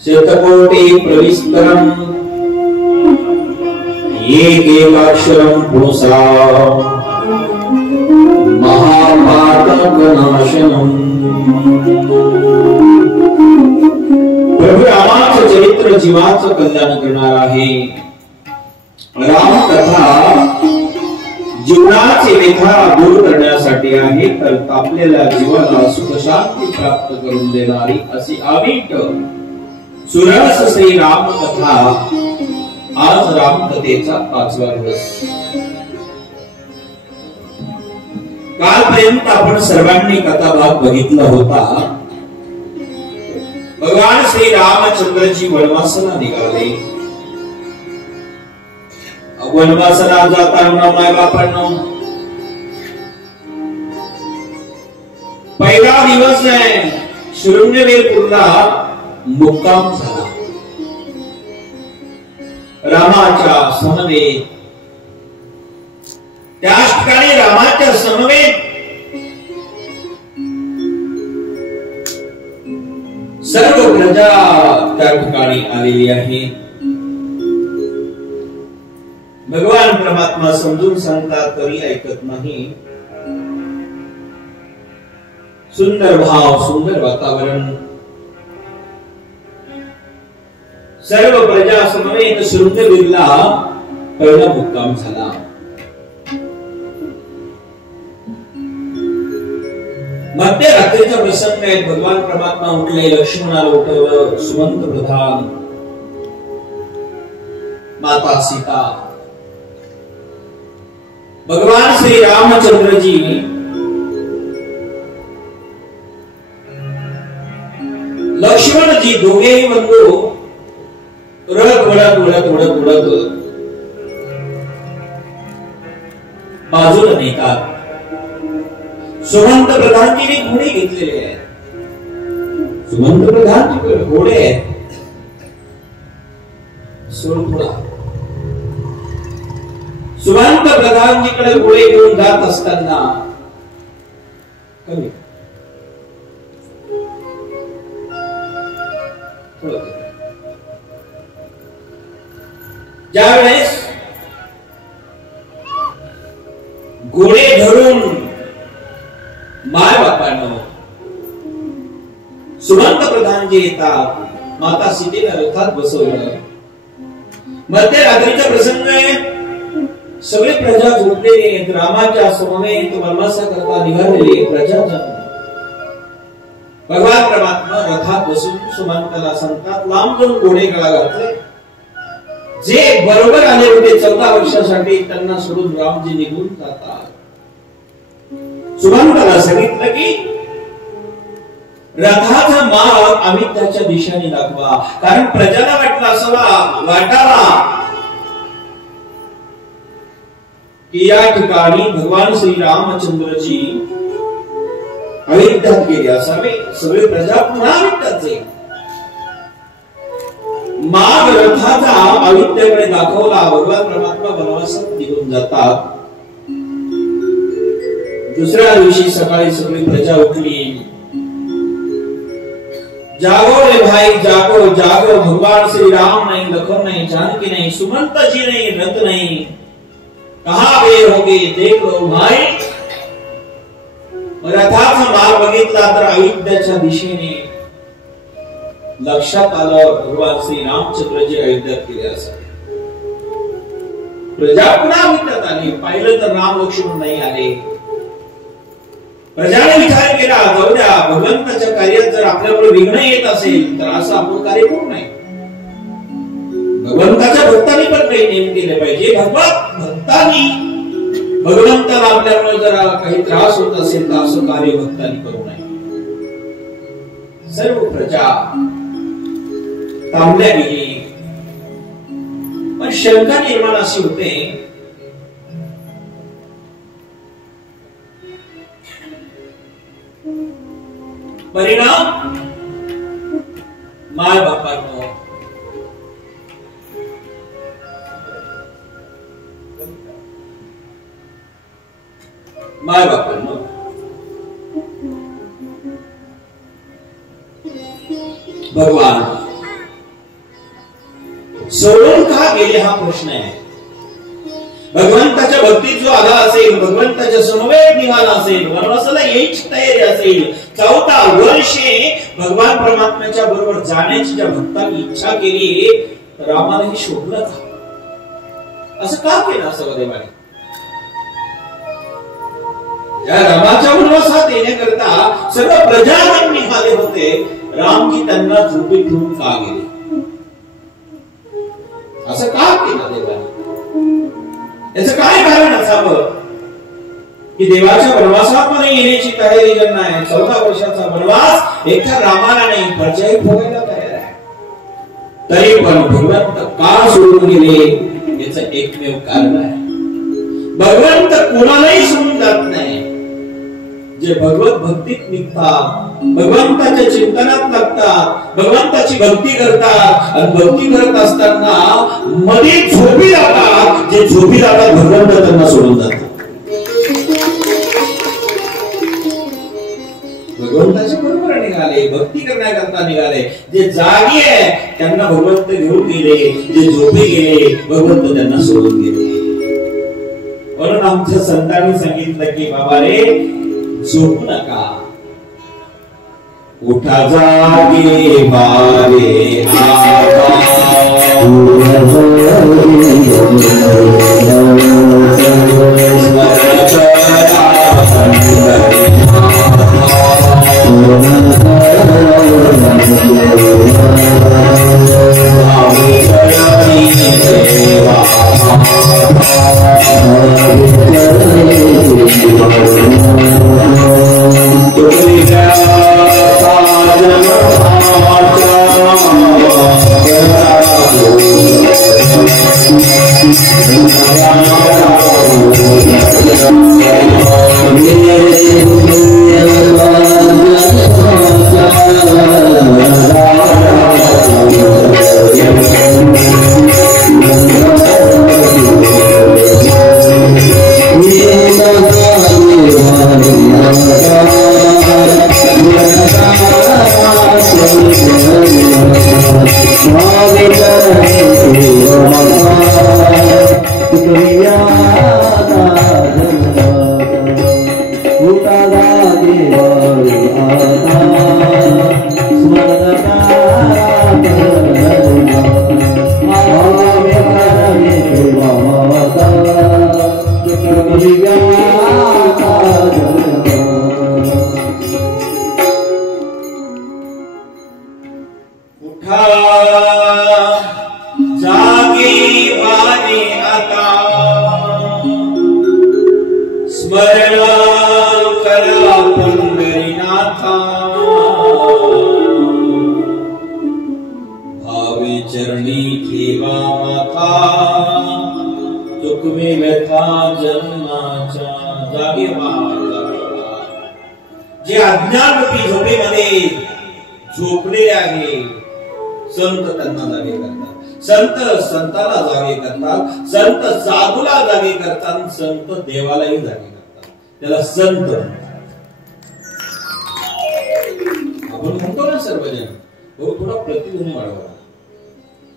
शतकोटि प्रविस्तरम् एकेकाक्षरम् पुंसा महाभारतनाशनम्। प्रभू रामाचं चरित्र जीवाचं कल्याण करणार आहे। राम कथा जीवनाची व्यथा दूर करण्यासाठी आहे, तर आपल्याला जीवनाला सुख शांती प्राप्त करून देणारी अशी अमिट सुरस श्री राम कथा आज रामकथेचा 5वा दिवस. कालपर्यंत आपण सर्वांनी कथाभाग बघितला होता. भगवान श्री रामचंद्रजी वनवासाला निघाले. वनवासाला जाताना मायबापांनो पहिला दिवस आहे शृंगवेरपूरला मुक्काम झाला. रामाच्या समवेत त्याच ठिकाणी रामाच्या समवेत सर्व प्रजा त्या ठिकाणी आलेली आहे. भगवान परमात्मा समजून सांगतात तरी ऐकत नाही. सुंदर भाव, सुंदर वातावरण, सर्व प्रजा समवेत शृंगवेरला पहिला मुक्काम झाला. मध्यरात्रीचा प्रसंग आहे. भगवान परमात्मा उठले, लक्ष्मणाला उठवलं, सुमंत प्रधान, माता सीता, भगवान श्री रामचंद्रजी लक्ष्मणजी दोघेही बंधू रडत रडत रडत रडत रडत बाजूला नेतात. सुमंत प्रधानजीने घोडे घेतलेले आहेत. सुमंत प्रधानजी घोडे आहेत. सोडपुडा सुमंत प्रधानजीकडे घोडे घेऊन जात असताना कमी ज्यावेळेस घोडे धरून माय बापांनो सुमंत प्रधानजी येतात. माता सीतेला रथात बसवलं. मध्यरात्रीचा प्रसंग आहे. सगळे प्रजा झोपलेले आहेत. रामाच्या समवेत वनवासाकरता निघालेले प्रजाजन. भगवान परमात्मा रथात बसून सुमंताला सांगतात लांब जाऊन घोडे गळा घातले. जे बरोबर आले होते 14 वर्षासाठी त्यांना सोडून रामजी निघून जातात. सुमंताला सांगितलं की रथाचा मार्ग आम्ही त्याच्या दिशेने दाखवा. कारण प्रजाला वाटावा की या ठिकाणी भगवान श्री रामचंद्रजी अयोध्यात गेले असावे. सगळे प्रजा पुन्हा अयोध्यात जाईल. मार्ग रथाचा अयोध्येकडे दाखवला. भगवान परमात्मा वनवासात निघून जातात. दुसऱ्या दिवशी सकाळी सगळी प्रजा उठली. जागो रे भाई जागो जागो, भगवान श्री राम नहीं, लखन नहीं, जानकी नहीं, सुमंत जी नहीं, रथ नहीं, कहां गए होगे देख लो भाई. रथाचा मार्ग बघितला तर अयोध्याच्या दिशेने. लक्षात आलं भगवान श्री रामचंद्रजी अयोध्यात गेले असावे. प्रजा पुन्हा अयोध्यात आली. पाहिलं तर राम लक्ष्मण नाही आले. प्रजाने विचार केला जाऊ द्या, भगवंताच्या कार्यात जर आपल्याकडे विघ्न येत असेल तर असं आपण कार्य करू नये. भगवंताच्या भक्तांनी पण काही नियम केले पाहिजे. भक्तांनी भगवंताला आपल्यामुळे जर काही त्रास होत असेल तर असं कार्य भक्तांनी करू नये. सर्व प्रजा थांबल्या गेली. पण शंका निर्माण अशी होते परिणाम माय बापांनो भगवान सोडून का गेले हा प्रश्न आहे. भगवंताच्या भक्तीत जो आला असेल, भगवंताच्या समवेत निघाला असेल, वनवासाला यायची तयारी असेल, 14 वर्षे भगवान परमात्म्याच्या बरोबर जाण्याची ज्या भक्तांनी इच्छा केली, रामालाही शोधलं का? असं का केलं सगळेवाने? या रामाच्या वनवासात येण्याकरता सर्व प्रजाजन निघाले होते. रामजी त्यांना झोपी ठेवून का गेले? असं का केलं? याचं काय कारण असावं की देवाच्या वनवासामध्ये येण्याची तयारी ज्यांना आहे, 14 वर्षाचा वनवास एकट्या रामाला नाही प्रजाही भोगायला तयार आहे, तरी पण भगवंत का सोडून गेले याचं एकमेव कारण आहे. भगवंत कोणालाही सोडून जात नाही. जे भगवत भक्तीत निघतात, भगवंताच्या चिंतनात लागतात, भगवंताची भक्ती करतात आणि भक्ती करत असताना मध्ये झोपी जातात, जे झोपी जातात भगवंत त्यांना सोडून जातात. भगवंताची बरोबर निघाले, भक्ती करण्याकरता निघाले. जे जागी आहे त्यांना भगवंत घेऊन गेले, जे झोपी गेले भगवंत त्यांना सोडून गेले. म्हणून आमच्या संतांनी सांगितलं की बाबा रे झोपू नका, उठा जागे बारे जे अज्ञानरूपी झोपेमध्ये झोपलेले आहे संत त्यांना जागे करतात, संत संताला जागे करतात, संत साधूला जागे करतात, संत देवालाही जागे करतात. त्याला संत आपण म्हणतो ना सर्वजण. हो थोडा प्रतिध्वनी वाढवा.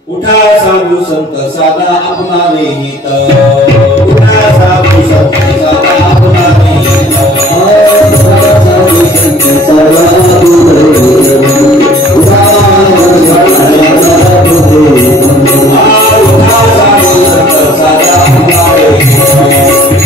उठा साधू संत साधा आपला नेहित, उठा साधू संत साधा आपला नेहित, साधू संत साधा आपला नेहित, उठा साधू संत साधा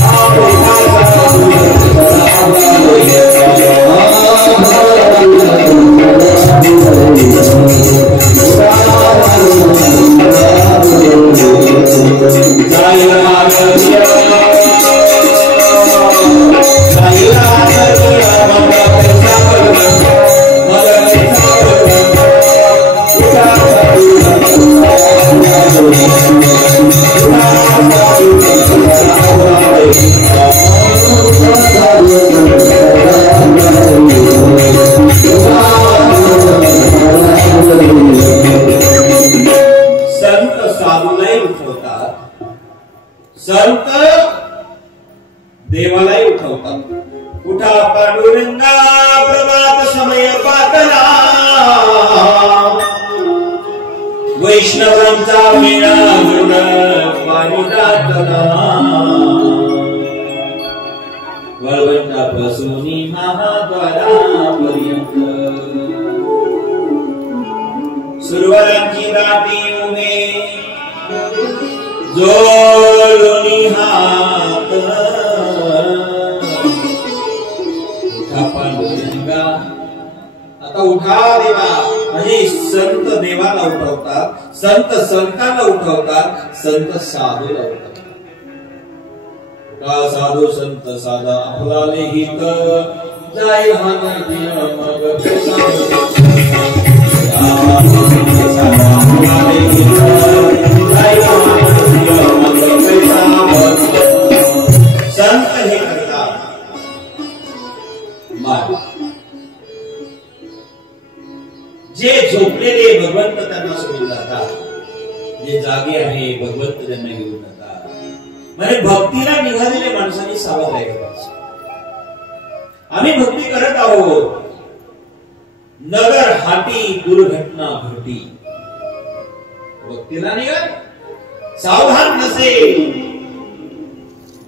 आपला संत देवालाही उठवतात. उठा पांडुरंगा प्रभात समय पातला, वैष्णवांचा विणा गुण पाणी दाटला, वळवंटापासून महाद्वारापर्यंत सुरवरांची दाटी उमे जोडून हात. उठा पांडुरंगा, आता उठा देवा. म्हणजे संत देवाला उठवतात, संत संतांना उठवतात, संत साधूला उठवतात. का साधू संत साधा आपला हित जाय हान दिन मग संत हे करतात जे झोपलेले भगवंत त्यांना सोडून जातात, जे जागे आहे भगवंत त्यांना घेऊन जातात. म्हणजे भक्तीला निघालेल्या माणसांनी सावध राहायचं. आम्ही भक्ती करत आहोत, नगर हाती दुर्घटना घटी. भक्तीला निघाल सावधान नसेल,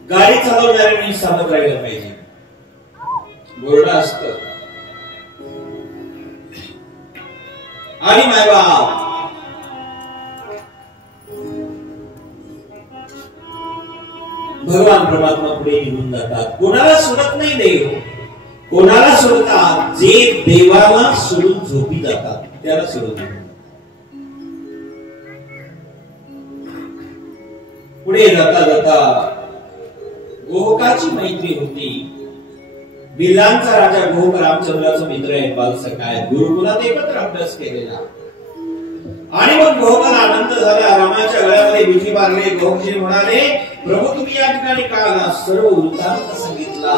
गाडी चालवणाऱ्यांनी सावध राहिलं पाहिजे. बोर्ड असतं आणि मायबाप भगवान परमात्मा पुढे निघून जातात. कोणाला सोडत नाही देव, कोणाला सोडतात जे देवाला सोडून झोपी जातात त्याला सोडत. पुढे जाता जाता गोहकाची मैत्री होती. बिलांचा राजा गोहक रामचंद्राचा मित्र आहे, बालसखा आहे, गुरुकुलात एकत्र अभ्यास केलेला. आणि मग गोहकाला आनंद झाला, रामाच्या गळ्यामध्ये बिठी मारले. गोहकजी म्हणाले, प्रभू तुम्ही या ठिकाणी का आला? सर्व वृत्तांत सांगितला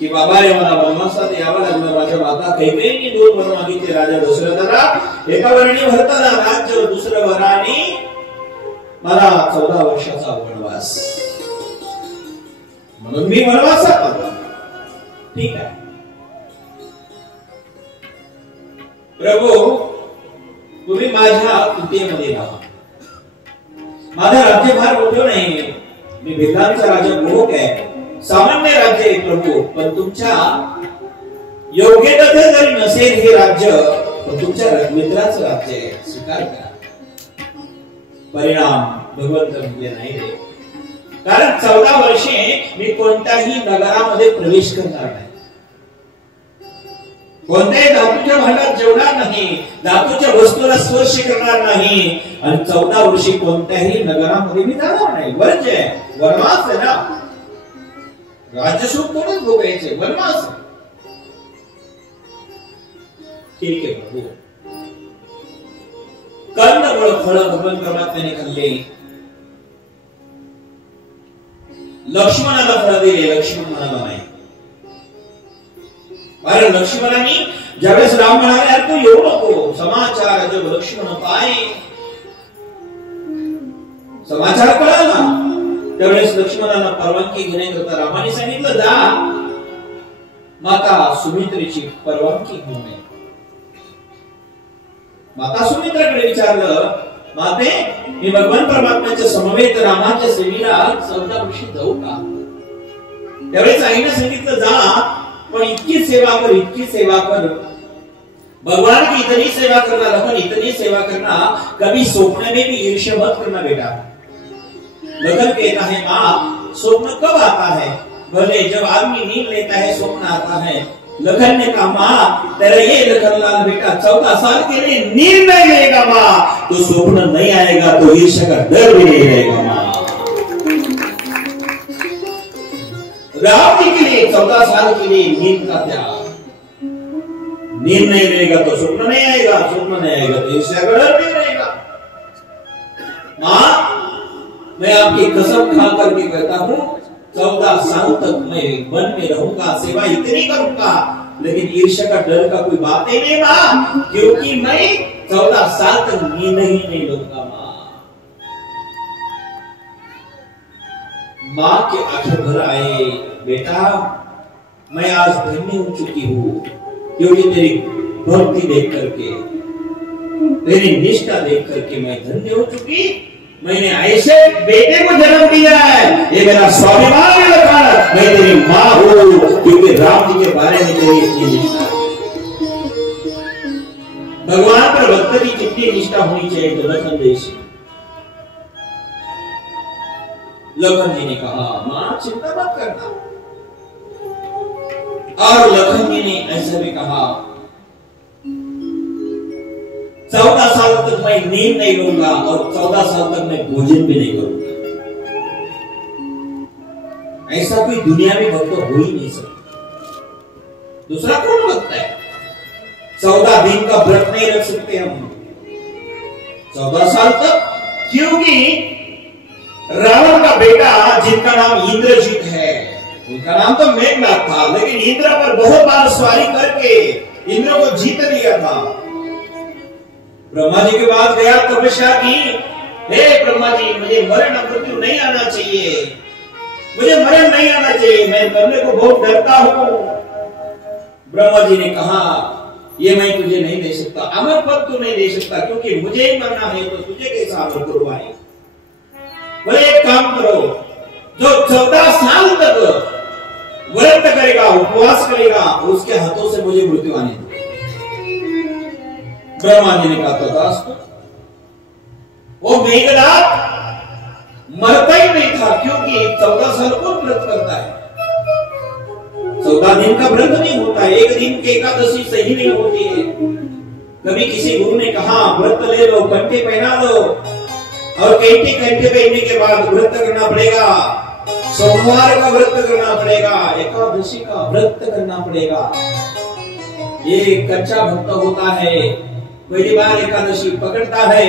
की बाबा रे मला वनवासात यावं लागलं. माझ्या माता कैकेयीने 2 वर मागितले राजा दशरथाला. एका वरणी भरताना राज्य, दुसरं वराने मला 14 वर्षाचा वनवास, म्हणून मी वनवासात आलो. ठीक आहे प्रभू, तुम्ही माझ्या कुटीमध्ये राहा. माझा राज्यभार मोठं नाही, मी भिल्लांचा राजा गोहक आहे, सामान्य राज्य आहे प्रभू. पण तुमच्या योग्यतेचे जरी नसेल हे राज्य, पण तुमच्या मित्राचं राज्य आहे, स्वीकार करा. परिणाम भगवंत म्हणजे नाही रे, कारण 14 वर्षे मी कोणत्याही नगरामध्ये प्रवेश करणार नाही, कोणत्याही धातूच्या भांड्यात जेवणार नाही, धातूच्या वस्तूला स्पर्श करणार नाही, आणि 14 वर्षी कोणत्याही नगरामध्ये मी जाणार नाही. वर्ज आहे, वनवास आहे ना, राज्यसुख कोणच भोगायचे, वनवास. ठीक आहे प्रभू. कंदमुळ फळ भगवान परमात्म्याने खाल्ले, लक्ष्मणाला फळ दिले, लक्ष्मण म्हणाला नाही. कारण लक्ष्मणाने ज्यावेळेस राम म्हणाले यार तू येऊ नको, समाचार जब लक्ष्मण पाय, समाचार कळाला, त्यावेळेस लक्ष्मणाला परवानगी घेण्याकरता रामाने सांगितलं जा माता सुमित्रेची परवानगी घेऊन ये. माता सुमित्राकडे विचारलं, माते मी भगवान परमात्म्याच्या समवेत रामाच्या सेवेला 14 वर्षी जाऊ का? त्यावेळेस आईने सांगितलं जा, पण इतकी सेवा कर, इतकी सेवा कर, भगवान की इतनी सेवा करना, लखन इतनी सेवा करना, कभी सपने में भी ईर्ष्या मत करना बेटा. लखन कहता है माँ स्वप्न कब आता है? भले जब आदमी नींद लेता है स्वप्न आता है. लखन ने कहा माँ तेरा ये लखनलाल बेटा 14 साल के लिए नींद नहीं लेगा माँ, तो स्वप्न नहीं आएगा, तो ईर्ष्या का डर भी नहीं रहेगा माँ. राम जी के लिए 14 साल के लिए नींद का त्याग, नींद नहीं रहेगा तो स्वप्न नहीं आएगा, स्वप्न नहीं आएगा तो ईर्ष्या का डर नहीं रहेगा. माँ मैं आपकी कसम खा करके कहता हूँ 14 साल तक मैं वन में रहूंगा, सेवा इतनी करूंगा, लेकिन ईर्ष्या का डर का कोई बात ही नहीं माँ, क्योंकि मैं 14 साल तक नींद ही नहीं लूंगा माँ. माँ के आंखें भर आए, बेटा मैं आज धन्य हो चुकी हूँ, क्योंकि तेरी भक्ति देख करके, तेरी निष्ठा देख करके मैं धन्य हो चुकी. मैंने ऐसे बेटे को जन्म दिया है, ये मेरा स्वाभिमान है लखन, मैं तेरी माँ हूँ, क्योंकि राम जी के बारे में तेरी इतनी निष्ठा है. भगवान पर भक्त की कितनी निष्ठा होनी चाहिए तो लखन देश. लखन जी ने कहा माँ चिंता मत करना, और लखन जी ने ऐसा भी कहा 14 साल तक मैं नींद नहीं लूंगा और 14 साल तक मैं भोजन भी नहीं करूंगा. ऐसा कोई दुनिया में भक्त हो ही नहीं सकता। दूसरा कौन भक्त है? 14 दिन का व्रत नहीं रख सकते हम 14 साल तक, क्योंकि रावण का बेटा जिनका नाम इंद्रजीत है, उनका नाम तो मेघनाथ था, लेकिन इंद्र पर बहुत बार सवारी करके इंद्र को जीत लिया था। ब्रह्मा जी के पास गया, तपस्या की, हे ब्रह्मा जी मुझे मरण मृत्यु नहीं आना चाहिए, मुझे मरण नहीं आना चाहिए, मैं मरने को बहुत डरता हूं। ब्रह्मा जी ने कहा ये मैं तुझे नहीं दे सकता, अमर पद तू नहीं दे सकता, क्योंकि मुझे ही मरना है तो तुझे कैसा अमर करवाए। बोले एक काम करो, जो 14 साल तक व्रत करेगा, उपवास करेगा, उसके हाथों से मुझे मृत्यु आने दो। ब्रह्मा जी ने कहा तथास्तु। वो मेघनाथ मरता ही नहीं था, क्योंकि 14 साल कौन व्रत करता है? 14 दिन का व्रत नहीं होता, एक दिन की एकादशी सही नहीं होती है। कभी किसी गुरु ने कहा व्रत ले लो, कंठे पहना लो, और कंठे पहनने के बाद व्रत करना पड़ेगा, सोमवार का व्रत करना पड़ेगा, एकादशी का व्रत करना पड़ेगा। ये कच्चा भक्त होता है, पहली बार एकादशी पकड़ता है,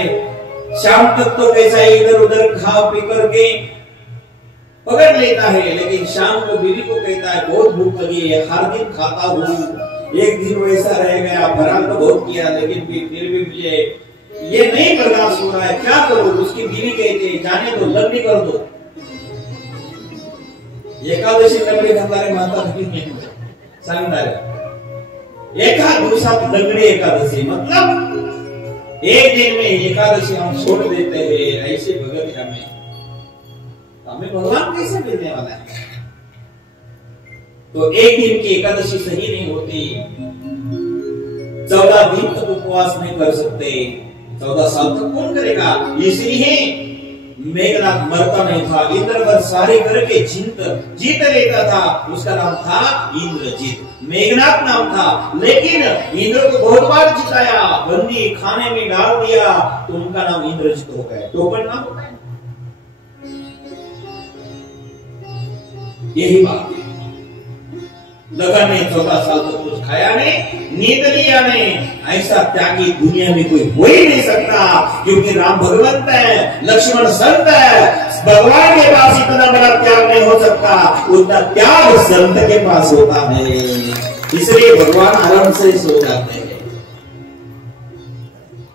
शाम तक तो कैसा इधर उधर खा पी करके पकड़ लेता है, लेकिन शाम को बीवी को कहता है बहुत भूख लगी है, हर दिन खाता हूँ, एक दिन वैसा रह गया, फरार तो बहुत किया, लेकिन फिर भी मुझे ये नहीं बर्दाश्त हो रहा है, क्या करूं? उसकी बीवी कहती है जाने दो, लंबी कर दो। एकादशी लंबी खंदारे माता सांगदारे लंगड़ी एकादशी, मतलब एक दिन में एकादशी हम छोड़ देते हैं, ऐसे भगत हमें भगवान कैसे मिलने वाला है? तो एक दिन की एकादशी सही नहीं होती, 14 दिन तक उपवास नहीं कर सकते, 14 साल तक कौन करेगा? इसलिए मेघनाथ मरता नहीं था, इंद्र पर सारे करके जीत लेता था, उसका नाम था इंद्रजीत, मेघनाथ नाम था। लेकिन इंद्र को बहुत बार जिताया, बंदी खाने में डाल दिया, तो उनका नाम इंद्रजीत हो गया, टोपन नाम होता है। यही बात है, लखन ने 14 साल तक कुछ खाया नहीं, नींद लिया नहीं, ऐसा त्यागी दुनिया में कोई हो ही नहीं सकता, क्योंकि राम भगवंत है, लक्ष्मण संत है, भगवान के पास इतना बड़ा त्याग नहीं हो सकता, उतना त्याग संत के पास होता है, इसलिए भगवान आराम से सो जाते हैं।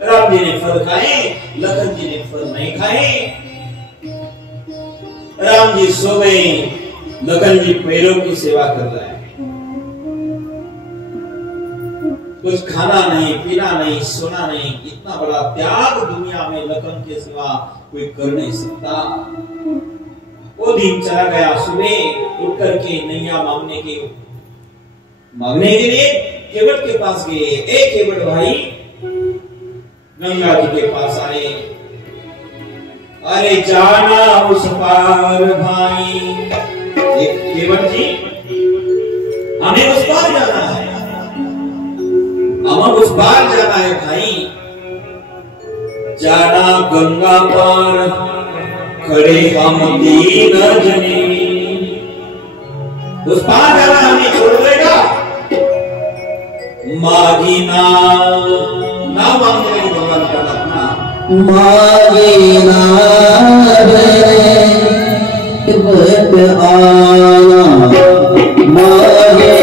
राम जी ने फल खाए, लखन जी ने फल नहीं खाए। राम जी सो गए, लखन जी पैरों की सेवा कर रहे हैं, कुछ खाना नहीं, पीना नहीं, सोना नहीं, इतना बड़ा त्याग दुनिया में लखन के सिवा कोई कर नहीं सकता। वो दिन चला गया, सुबह उठ करके नैया मांगने के लिए केवट के पास गए। एक केवट भाई गंगा जी के पास आए, अरे जाना उस पार भाई, केवट जी हमें उस पार जाना है, हमें उस पार जाना है भाई, जाना गंगा पार, खड़े हम दीन जने, उस पार जाना हमें छोड़ देगा, मागी ना मांगे भगवान का अपना, मागी ना आना, मागे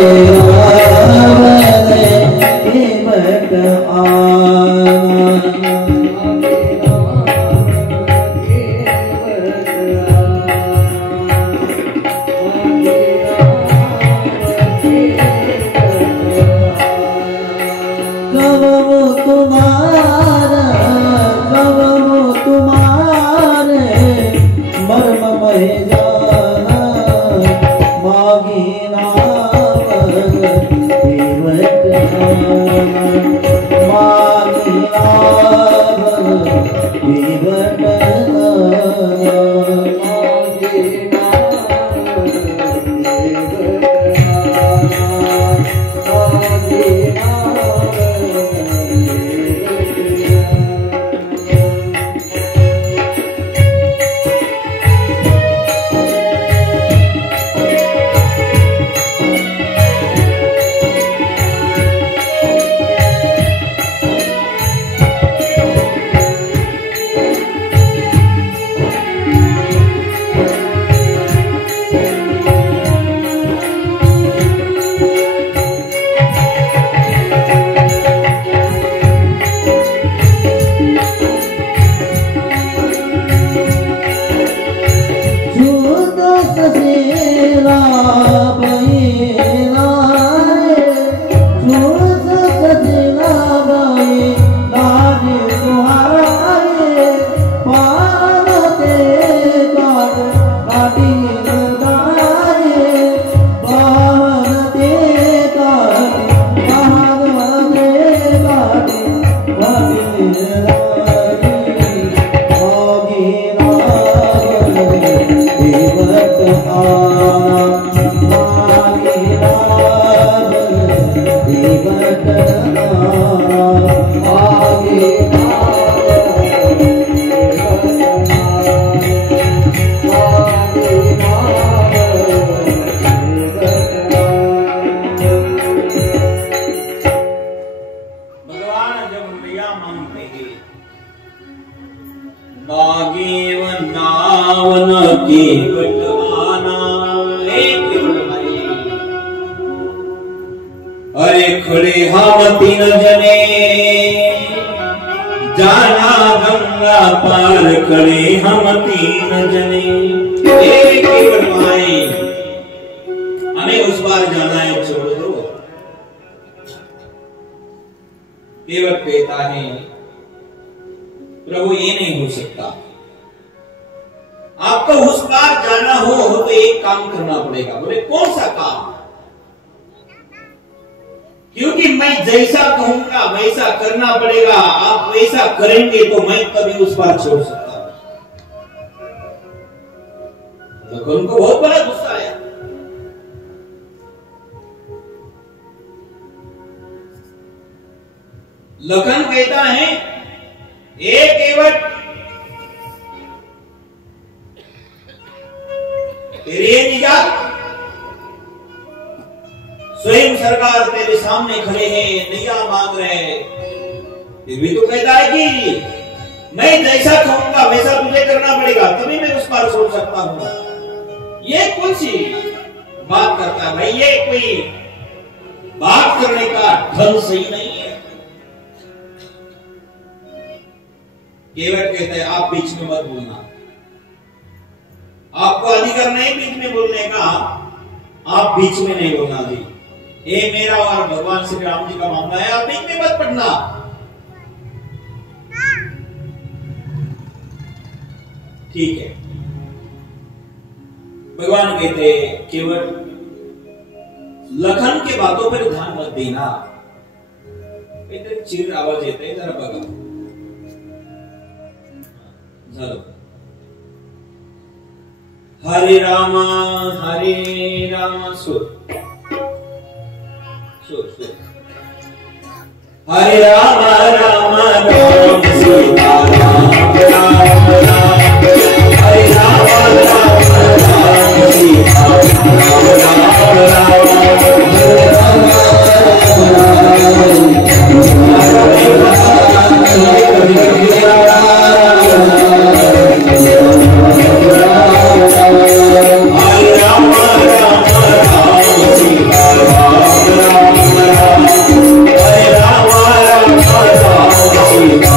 अरे खड़े हम तीन जने जाना गंगा पार, खड़े हम तीन जने एक बनवाए, हमें उस बार जाना है, छोड़ दो। केवट कहता है प्रभु ये नहीं हो सकता, आपको उस बार जाना हो तो एक काम करना पड़ेगा। बोले कौन सा काम? क्योंकि मैं जैसा कहूंगा वैसा करना पड़ेगा, आप वैसा करेंगे तो मैं कभी उस बार छोड़ सकता हूं। तो उनको बहुत बड़ा गुस्सा आया। लखन कहता है एक केवट तेरे निजात, स्वयं सरकार तेरे सामने खड़े हैं, नैया मांग रहे हैं, फिर भी तो कहता है कि मैं जैसा कहूंगा वैसा तुझे करना पड़ेगा, तभी मैं उस पार छोड़ सकता हूं। ये कौन सी बात करता है भाई? ये कोई बात करने का ढंग सही नहीं है। केवट कहते हैं आप बीच में मत बोलना, आपको अधिकार नहीं बीच में बोलने का, आप बीच में नहीं बोलना जी। ये मेरा और भगवान श्री राम जी का मामला है, आप बीच में मत पढ़ना। ठीक है। भगवान कहते केवल लखन के बातों पर ध्यान मत देना। चिर आवाज येते जरा बघा झालं। हरे राम सुर सुर सुर हरे राम राम राम सीता राम राम राम हरे राम राम राम सीता राम राम राम हरे राम राम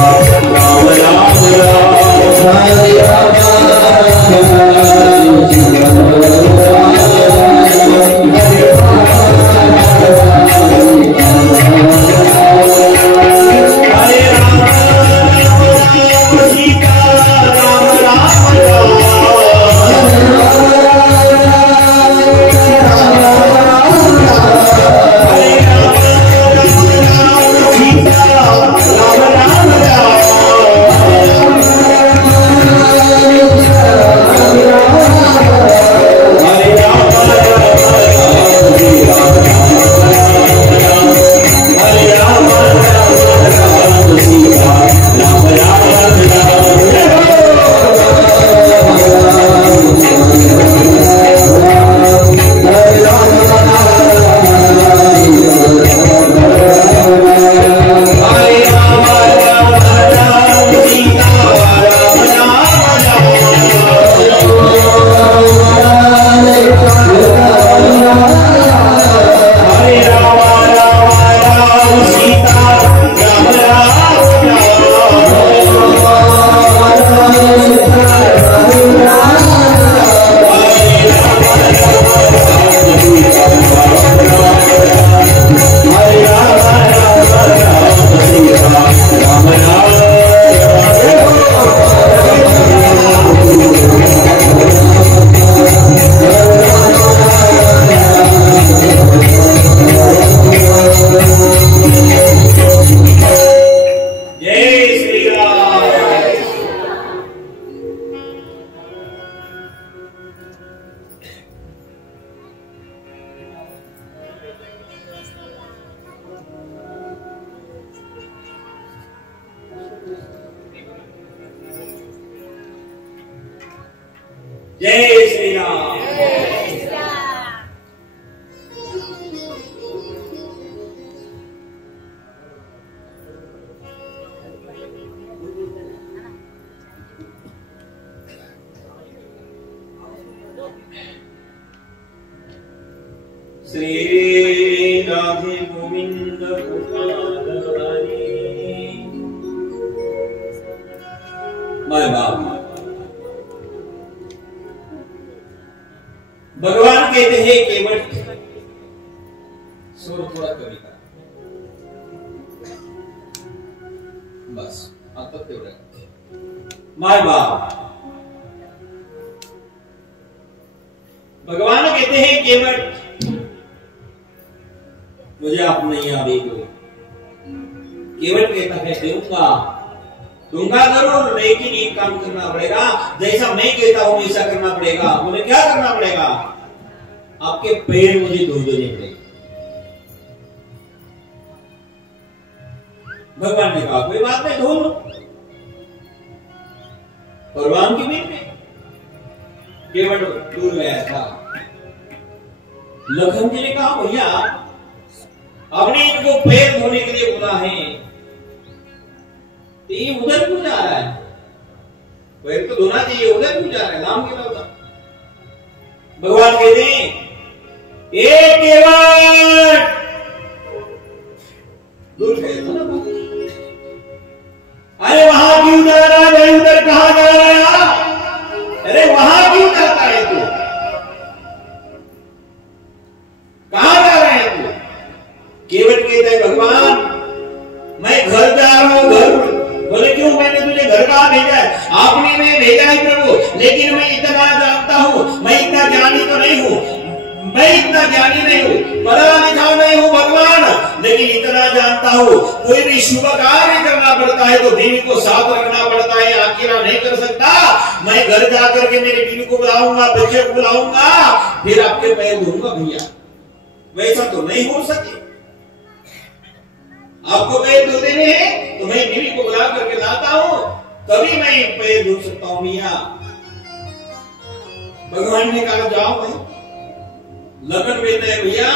जय श्री राम। श्री राधे गोविंद माय बाप। भगवान कहते हैं केवल सुर थोड़ा कविता बस आता तेवढं माय बाप। भगवान कहते हैं केवल मुझे आप नहीं आ दो। केवल कहता है दूंगा दूंगा जरूर, लेकिन एक काम करना पड़ेगा, जैसा मैं कहता हूं वैसा करना पड़ेगा। मुझे क्या करना पड़ेगा? आपके पैर मुझे धो देने पड़ेगा। भगवान ने कहा कोई बात नहीं, धो लो। भगवान की मीट में केवल दूर गया था। लखन जी ने कहा भैया आपने इनको पैर धोने के लिए बोला है, तो ये उधर क्यों जा रहा है? पैर तो धोना चाहिए, उधर क्यों जा रहा है? नाम क्या होता? भगवान कहते हैं एक केवल दूर गए तो ना। अरे वहां क्यों जा रहा है भाई? उधर कहां जा रहा है? अरे वहां क्यों जाता है तू? कहां जा रहा है तू? केवल कहता है भगवान मैं घर जा रहा हूं। घर बोले क्यों? मैंने तुझे घर कहां भेजा है? आपने मैं भेजा है प्रभु, लेकिन मैं इतना जानता हूं, मैं इतना ज्ञानी तो नहीं हूं, मैं इतना ज्ञानी नहीं हूं, पढ़ा लिखा नहीं हूं भगवान, लेकिन इतना जानता हूं कोई भी शुभ कार्य करना पड़ता है तो बीवी को साथ रखना पड़ता है, अकेला नहीं कर सकता। मैं घर जाकर के मेरी बीवी को बुलाऊंगा, बच्चे को बुलाऊंगा, फिर आपके पैर धोऊंगा भैया। वैसा तो नहीं हो सके। आपको पैर धो देने हैं तो मैं बीवी को बुला करके लाता हूं, तभी मैं पैर धो सकता हूं भैया। भगवान ने कहा जाओ भाई। लखन कहते हैं भैया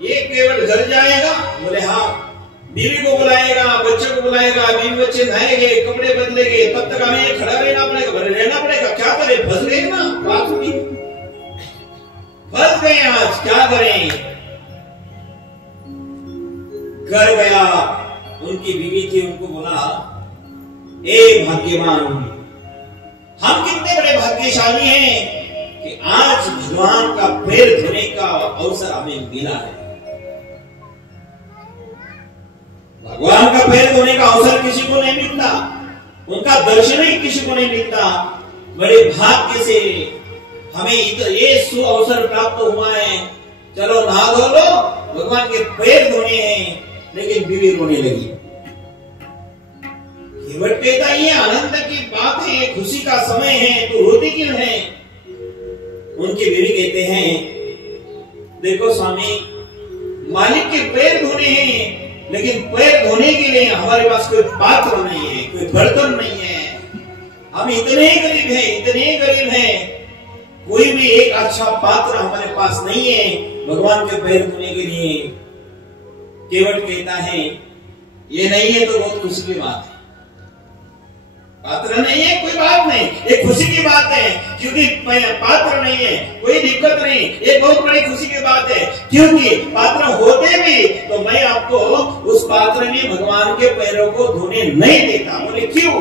ये केवल घर जाएगा? बोले हाँ। बीवी को बुलाएगा, बच्चे को बुलाएगा, बीवी बच्चे नहाएंगे, कपड़े बदलेंगे, तब तक हमें खड़ा रहना पड़ेगा। बोले रहना पड़ेगा, क्या करें? फंस गए ना, फंस गए आज, क्या करें? घर गया, उनकी बीवी थी, उनको बोला ए भाग्यवान, हम कितने बड़े भाग्यशाली हैं कि आज भगवान का पैर धोने का अवसर हमें मिला है। भगवान का पैर धोने का अवसर किसी को नहीं मिलता, उनका दर्शन ही किसी को नहीं मिलता। बड़े भाग्य से हमें ये सु अवसर प्राप्त हुआ है। चलो नहा धो लो, भगवान के पैर धोने हैं। लेकिन बीवी रोने लगी। केवट कहता ये आनंद की बात है, खुशी का समय है, तो रोती क्यों है? उनके बीवी कहते हैं देखो स्वामी, मालिक के पैर धोने हैं, लेकिन पैर धोने के लिए हमारे पास कोई पात्र नहीं है, कोई बर्तन नहीं है। हम इतने गरीब हैं, इतने गरीब हैं, कोई भी एक अच्छा पात्र हमारे पास नहीं है भगवान के पैर धोने के लिए। केवट कहता है ये नहीं है तो बहुत खुशी की बात है। पात्र नहीं है कोई बात नहीं, ये खुशी की बात है, क्योंकि पात्र नहीं है कोई दिक्कत नहीं, ये बहुत बड़ी खुशी की बात है। क्योंकि पात्र होते भी तो मैं आपको उस पात्र में भगवान के पैरों को धोने नहीं देता। बोले क्यों?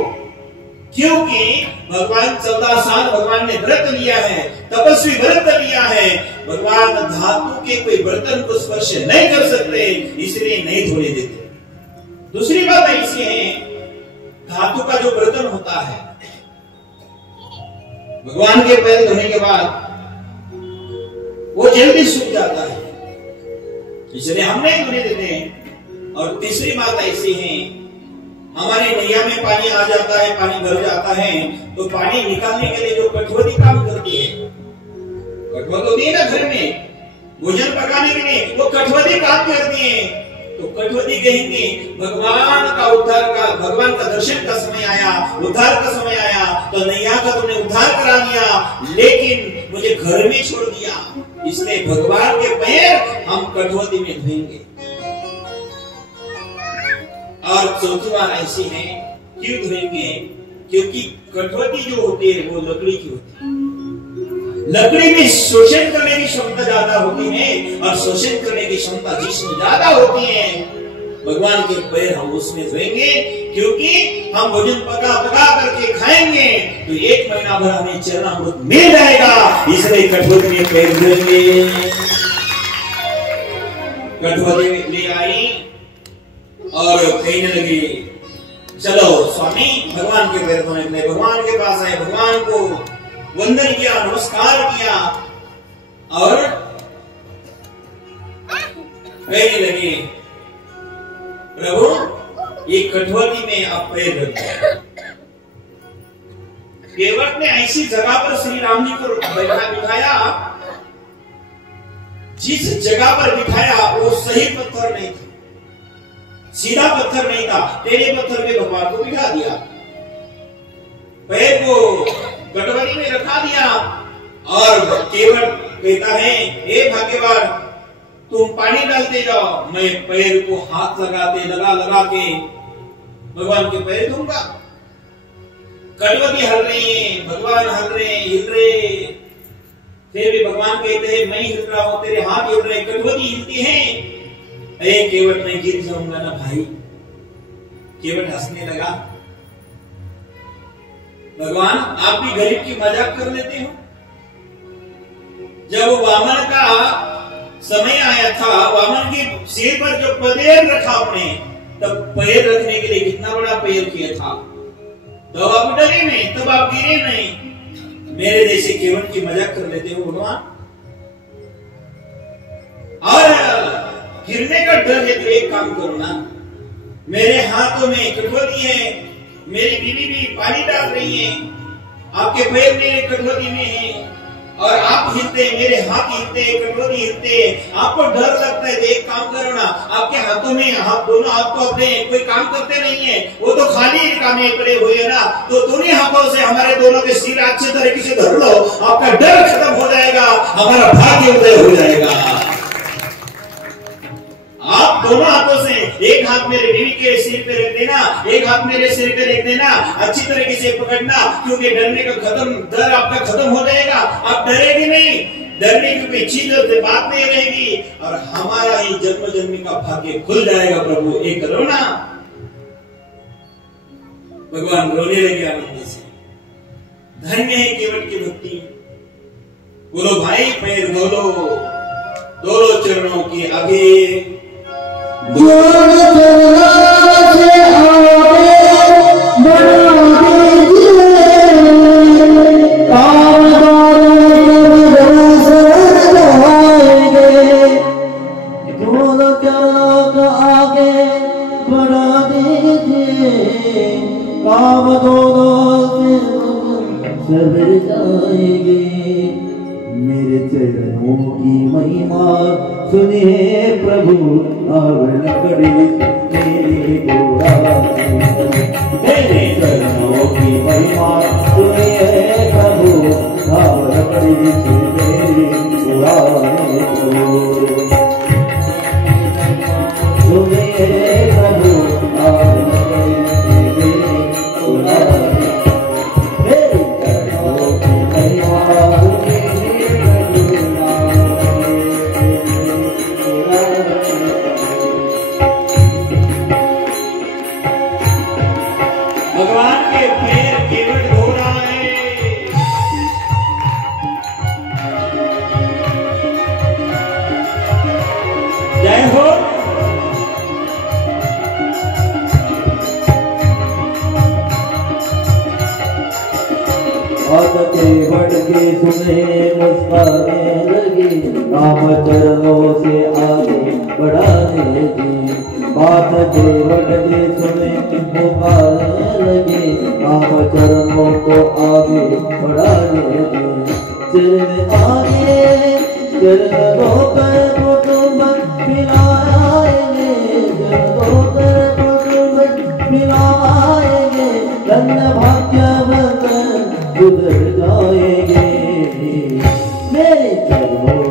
क्योंकि भगवान 14 साल भगवान ने व्रत लिया है, तपस्वी व्रत लिया है। भगवान धातु के कोई बर्तन को स्पर्श नहीं कर सकते, इसलिए नहीं धोने देते। दूसरी बात ऐसी है, धातु का जो बर्तन होता है भगवान के पैर धोने के बाद वो जल्दी सूख जाता है, इसलिए हम नहीं धोने देते हैं। और तीसरी बात ऐसी है, हमारी नैया में पानी आ जाता है, पानी भर जाता है, तो पानी निकालने के लिए जो कठवती काम करती है, कठवत होती है ना घर में भोजन पकाने के लिए, वो कठवती काम करती है। तो कठवती कहेंगे भगवान का उद्धार का, भगवान का दर्शन का समय आया, उद्धार का समय आया, तो नैया का तुमने उद्धार करा दिया, लेकिन मुझे घर में छोड़ दिया, इसलिए भगवान के पैर हम कठौती में धोएंगे। और चौथी बार ऐसी है, क्यों धोएंगे? क्योंकि कठौती जो होती है वो लकड़ी की होती है। लकड़ी में शोषण करने की क्षमता ज्यादा होती है, और शोषण करने की क्षमता जिसमें ज्यादा होती है, भगवान के पैर हम उसमें धोएंगे। क्योंकि हम भोजन पका पका करके खाएंगे तो 1 महीना भर हमें चरणामृत मिल जाएगा, इसलिए कठौती में पैर धोएंगे। कठौती में ले आई और कहने लगी, चलो स्वामी, भगवान के पैर धोने के लिए भगवान के पास आए, भगवान को वंदन किया, नमस्कार किया और कहने लगे, प्रभु ये कठौती में आप पैर रखिए। केवट ने ऐसी जगह पर श्री राम जी को बिठाया, जिस जगह पर बिठाया वो सही पत्थर नहीं था, सीधा पत्थर नहीं था, टेढ़े पत्थर पे भगवान को बिठा दिया, पैर को कटोरी में रखा दिया। और केवट कहता है, हे भाग्यवान, तुम पानी डालते जाओ, मैं पैर को हाथ लगा के भगवान के पैर दूंगा। कटवती हल रही है, भगवान हिल रहे, फिर भी भगवान कहते हैं, मैं हिल रहा हूं, तेरे हाथ हिल रहे, कटवती हिलती है। अरे केवट, मैं गिर जाऊंगा ना भाई। केवट हंसने लगा, भगवान आप भी गरीब की मजाक कर लेते हो। जब वामन का समय आया था, वामन के सिर पर जो पैर रखा आपने, तब पैर रखने के लिए कितना बड़ा पैर किया था, तो आप डरे नहीं, तब आप गिरे नहीं। मेरे जैसे केवट की मजाक कर लेते हो भगवान। और गिरने का डर है तो एक काम करो ना, मेरे हाथों में कठौती है, मेरी बीवी भी पानी डाल रही है, आपके पैर मेरे कठौती में है, और आप हिलते, मेरे हाथ हिलते, कटोरी हिलते, आपको डर लगता है। तो एक काम करो ना, आपके हाथों में हाथ, दोनों हाथ तो अपने कोई काम करते नहीं है, वो तो खाली काम में पड़े हुए है ना, तो दोनों हाथों से हमारे दोनों के सिर अच्छे तरीके से धर लो, आपका डर खत्म हो जाएगा, हमारा भाग्य उदय हो जाएगा। आप दोनों हाथों से, एक हाथ मेरे बीवी के सिर पे रख देना, एक हाथ मेरे सिर पे रख देना, अच्छी तरीके से पकड़ना, क्योंकि डरने का डर आपका खत्म हो जाएगा, आप डरेंगे नहीं, डरने की कोई चीज बात नहीं रहेगी, और हमारा ही जन्म जन्मी का भाग्य खुल जाएगा। प्रभु एक करो ना। भगवान रोने लगे आनंद से, धन्य है केवट की भक्ति। बोलो भाई, पैर धो दोनों चरणों के आगे, दोनों चरणों से आगे बढ़ा दीजिए, काम दोनों सवर जाएंगे। मेरे चरणों की महिमा सुनिए प्रभु, और लकड़ी मेरे मेरे चरणों की महिमा सुनिए प्रभु, और लकड़ी मेरे सुनिए प्रभु, और केवट के सुने मुस्काने लगी, राम चरणों से आगे बढ़ाने लगी। बात केवट के सुने मुस्काने लगी, राम चरणों को आगे बढ़ाने लगी। चरण आगे चरण धोकर कुटुंब मिलाएंगे, चरण धोकर कुटुंब मिलाएंगे। धन्य भाग्यवंत गुजर जाएंगे। मेरी चरणों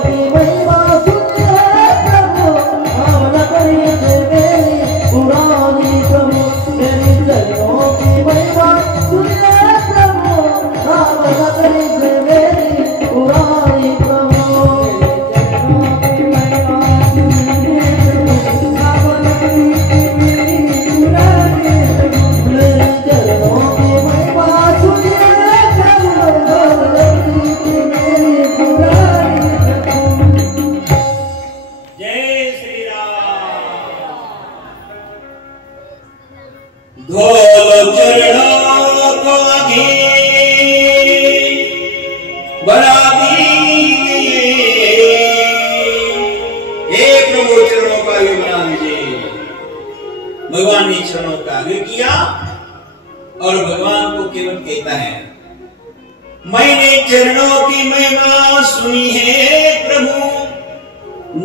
की महिमा सुनिए प्रभु, नाम न करिए मेरी पुरानी प्रभु। मेरी चरणों की महिमा सुनिए प्रभु, नाम न करिए मेरी पुरानी प्रभु। भगवान ने चरणों का आगे किया और भगवान को केवल कहता है, मैंने चरणों की महिमा सुनी है प्रभु,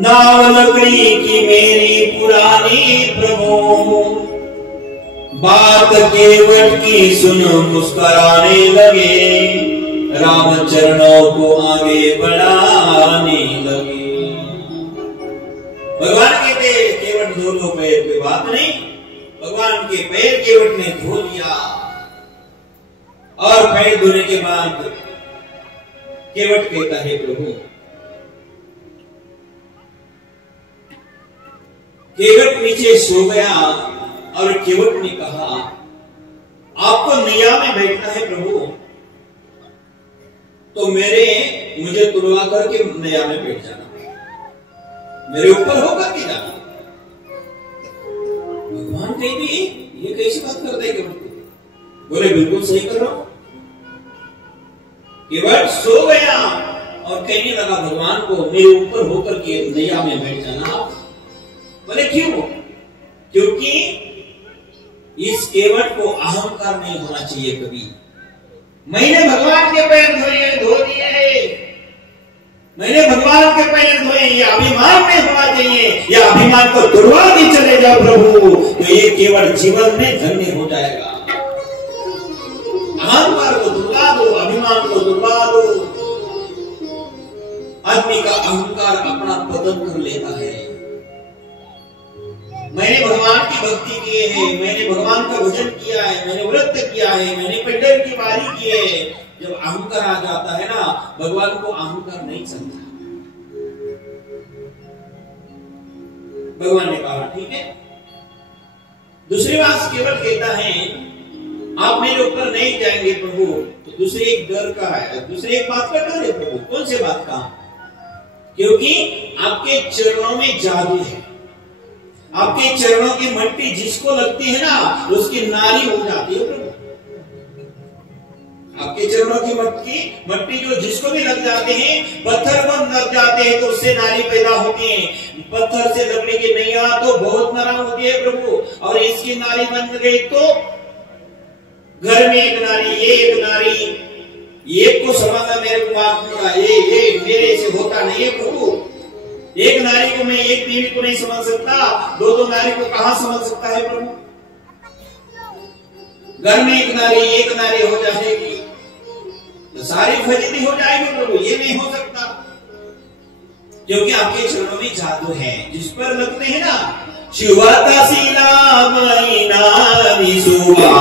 नाव लकड़ी की मेरी पुरानी प्रभु। बात केवट की सुन मुस्कुराने लगे, राम चरणों को आगे बढ़ाने लगे। भगवान कहते केवट धो लो पैर, कोई बात नहीं। भगवान के पैर केवट ने धो लिया और पैर धोने के बाद केवट कहता है, प्रभु केवट नीचे सो गया और केवट ने कहा, आपको नैया में बैठना है प्रभु, तो मुझे तुलवा करके नैया में बैठ जाना, मेरे ऊपर होकर के जाना। भगवान कहती ये कैसी बात करता है केवट? बोले बिल्कुल सही कर रहा हूं। केवट सो गया और कहने लगा भगवान को, मेरे ऊपर होकर के नैया में बैठ जाना। बोले क्यों? क्योंकि इस केवट को अहंकार नहीं होना चाहिए कभी। मैंने भगवान के पैर धो दिए, मैंने भगवान के पैर धोए, ये अभिमान में होना चाहिए। या अभिमान को दुर्वा भी चले जाओ प्रभु, तो ये केवल जीवन में धन्य हो जाएगा। अहंकार को दुर्वा दो, अभिमान को दुर्वा दो। आदमी का अहंकार अपना पतन कर लेता है। मैंने भगवान की भक्ति की है, मैंने भगवान का भजन किया है, मैंने व्रत किया है, मैंने पंडर की बारी की है। जब अहंकार आ जाता है ना, भगवान को अहंकार नहीं समझा। भगवान ने कहा ठीक है। दूसरी बात केवल कहता है, आप मेरे ऊपर नहीं जाएंगे प्रभु, तो दूसरे एक डर का है, दूसरे एक बात का डर है प्रभु। कौन से बात का? क्योंकि आपके चरणों में जादू है। आपके चरणों की मट्टी जिसको लगती है ना, उसकी नारी हो जाती है प्रभु। आपके चरणों की मट्टी जो जिसको भी लग जाते हैं, पत्थर को लग जाते हैं तो उससे नारी पैदा होती है। पत्थर से लकड़ी की नैया तो बहुत नरम होती है प्रभु, और इसकी नारी बन गई तो घर में एक नारी, ये एक नारी, एक को समझना मेरे को माफ होगा, ये मेरे से होता नहीं है प्रभु। एक नारी को मैं एक बीवी को नहीं समझ सकता, दो नारी को कहां समझ सकता है प्रभु? घर में एक नारी हो जाएगी तो सारी फजीती हो जाएगी प्रभु, ये नहीं हो सकता। क्योंकि आपके चरणों में जादू है, जिस पर लगते हैं ना, शिवता शिला मैना विसुवा,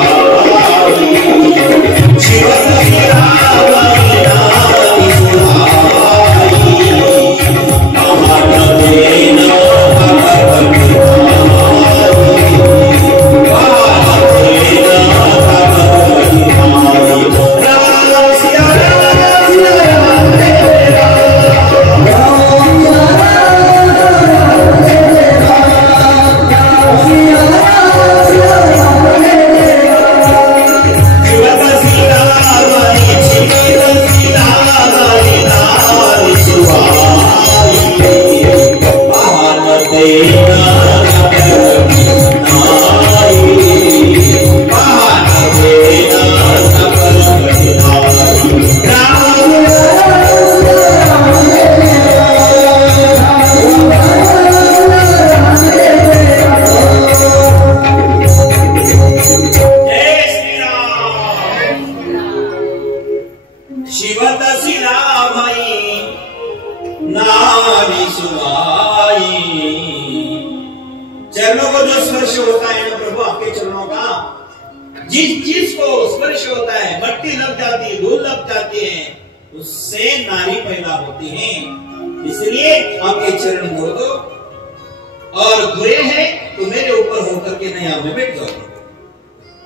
शिवता शिला मैना विसुवा, शिवत शिला भाई नारी सुनाई। चरणों को जो स्पर्श होता है ना प्रभु आपके चरणों का, जिस चीज को स्पर्श होता है, मट्टी लग जाती है, धूल लग जाती है, उससे नारी पैदा होती है। इसलिए आपके चरण धो दो, और धोए हैं तो मेरे ऊपर होकर के नया में बैठ जाओ।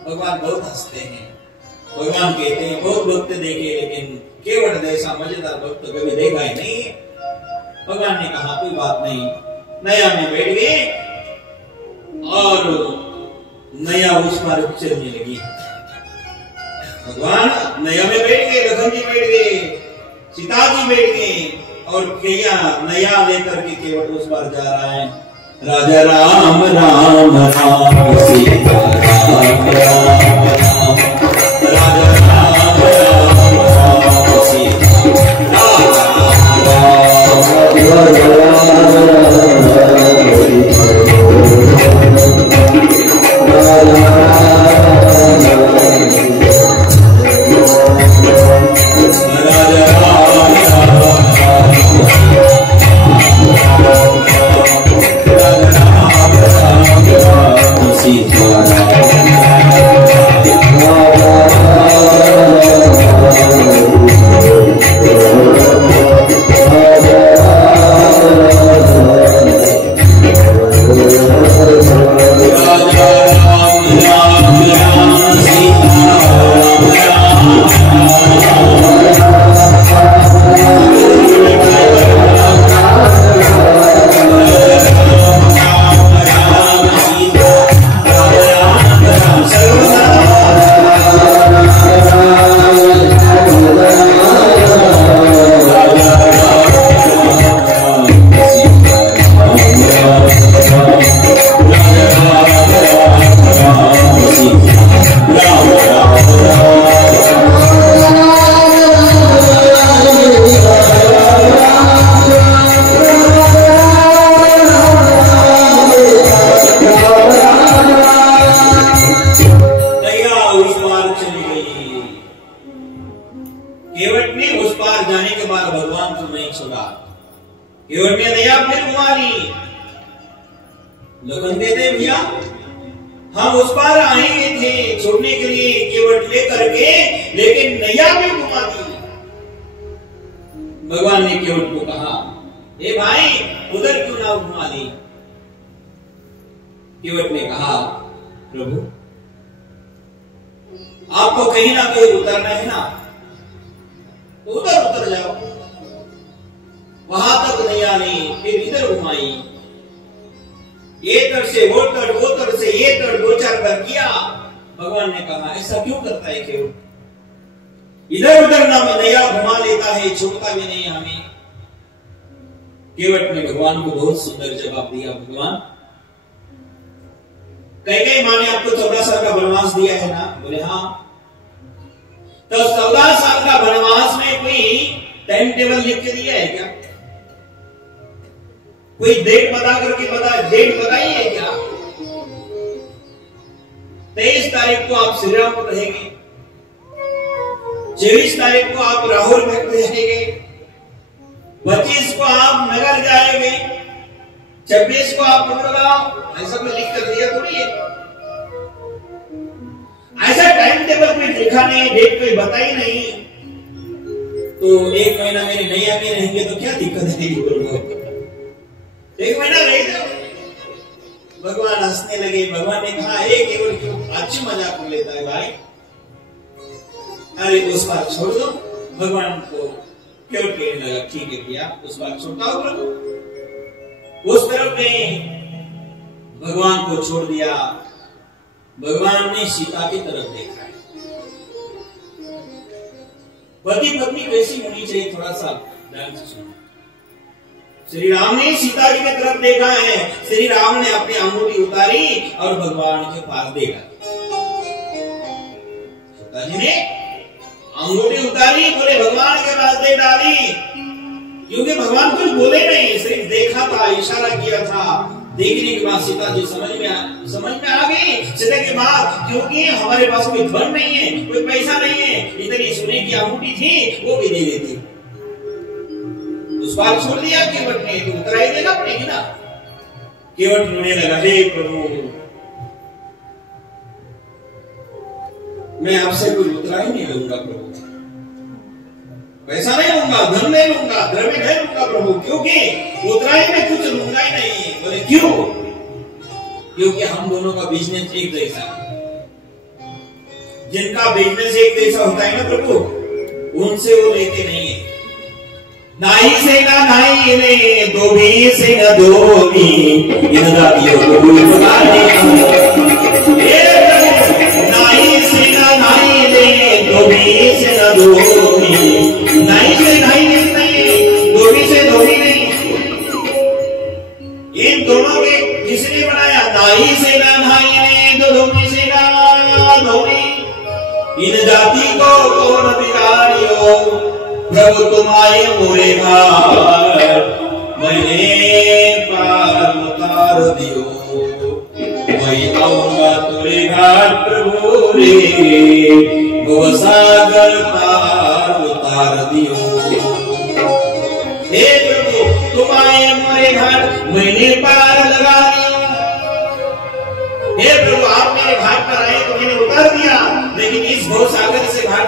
भगवान बहुत हंसते हैं। भगवान कहते हैं बहुत भक्त देखे लेकिन केवट जैसा मजेदार भक्त कभी देखा ही नहीं। भगवान ने कहा कोई बात नहीं, नया में बैठ गए और नया उस पर चलने लगी। भगवान नया में बैठ गए, लखन जी बैठ गए, सीता जी बैठ गए, और कैया नया लेकर के केवट उस पर जा रहा है। राजा राम राम राम सीता राम राम राम, राजा राम राम राम सीता राम श्री राम ने सीता जी की तरफ देखा है, श्री राम ने अपनी अंगूठी उतारी और भगवान के पास देखा। सीता जी ने अंगूठी उतारी, बोले भगवान के पास दे डाली, क्योंकि भगवान कुछ बोले नहीं, सिर्फ देखा था, इशारा किया था, देखने के बाद सीता जी समझ में आ गई। सीता की बात, क्योंकि हमारे पास कोई धन नहीं है, कोई पैसा नहीं है, इतनी सोने की अंगूठी थी वो भी दे देती। उस बात छोड़ दिया केवट ने, तो उतराई देना पड़ेगी ना। केवट रोने लगा, हे प्रभु मैं आपसे कोई उतराई नहीं लूंगा प्रभु, पैसा नहीं लूंगा, धन नहीं लूंगा, द्रव्य नहीं लूंगा प्रभु, क्योंकि उतराई में कुछ लूंगा ही नहीं। बोले क्यों? क्योंकि हम दोनों का बिजनेस एक जैसा है। जिनका बिजनेस एक जैसा होता है ना प्रभु, उनसे वो लेते नहीं है। नाई से ना नाई ले, धोबी से ना धोबी, इन जातियों को कोई पता नहीं। नाई से ना नाई ले, धोबी से ना धोबी, नाई से नाई नहीं, धोबी से धोबी नहीं। इन दोनों के किसने बनाया? नाई से ना नाई ले, तो धोबी से ना धोबी, इन जाति को कौन बिगाड़ियो, प्रभु तुम आए मोरे घाट, मैंने पार उतार दियो, मैं आऊंगा तुरे घाट प्रभु रे, भवसागर पार उतार दियो। हे प्रभु तुम आए मोरे घाट, मैंने पार लगा दियो। हे प्रभु आप मेरे घाट पर आए तो मैंने उतार दिया, लेकिन इस भवसागर से घाट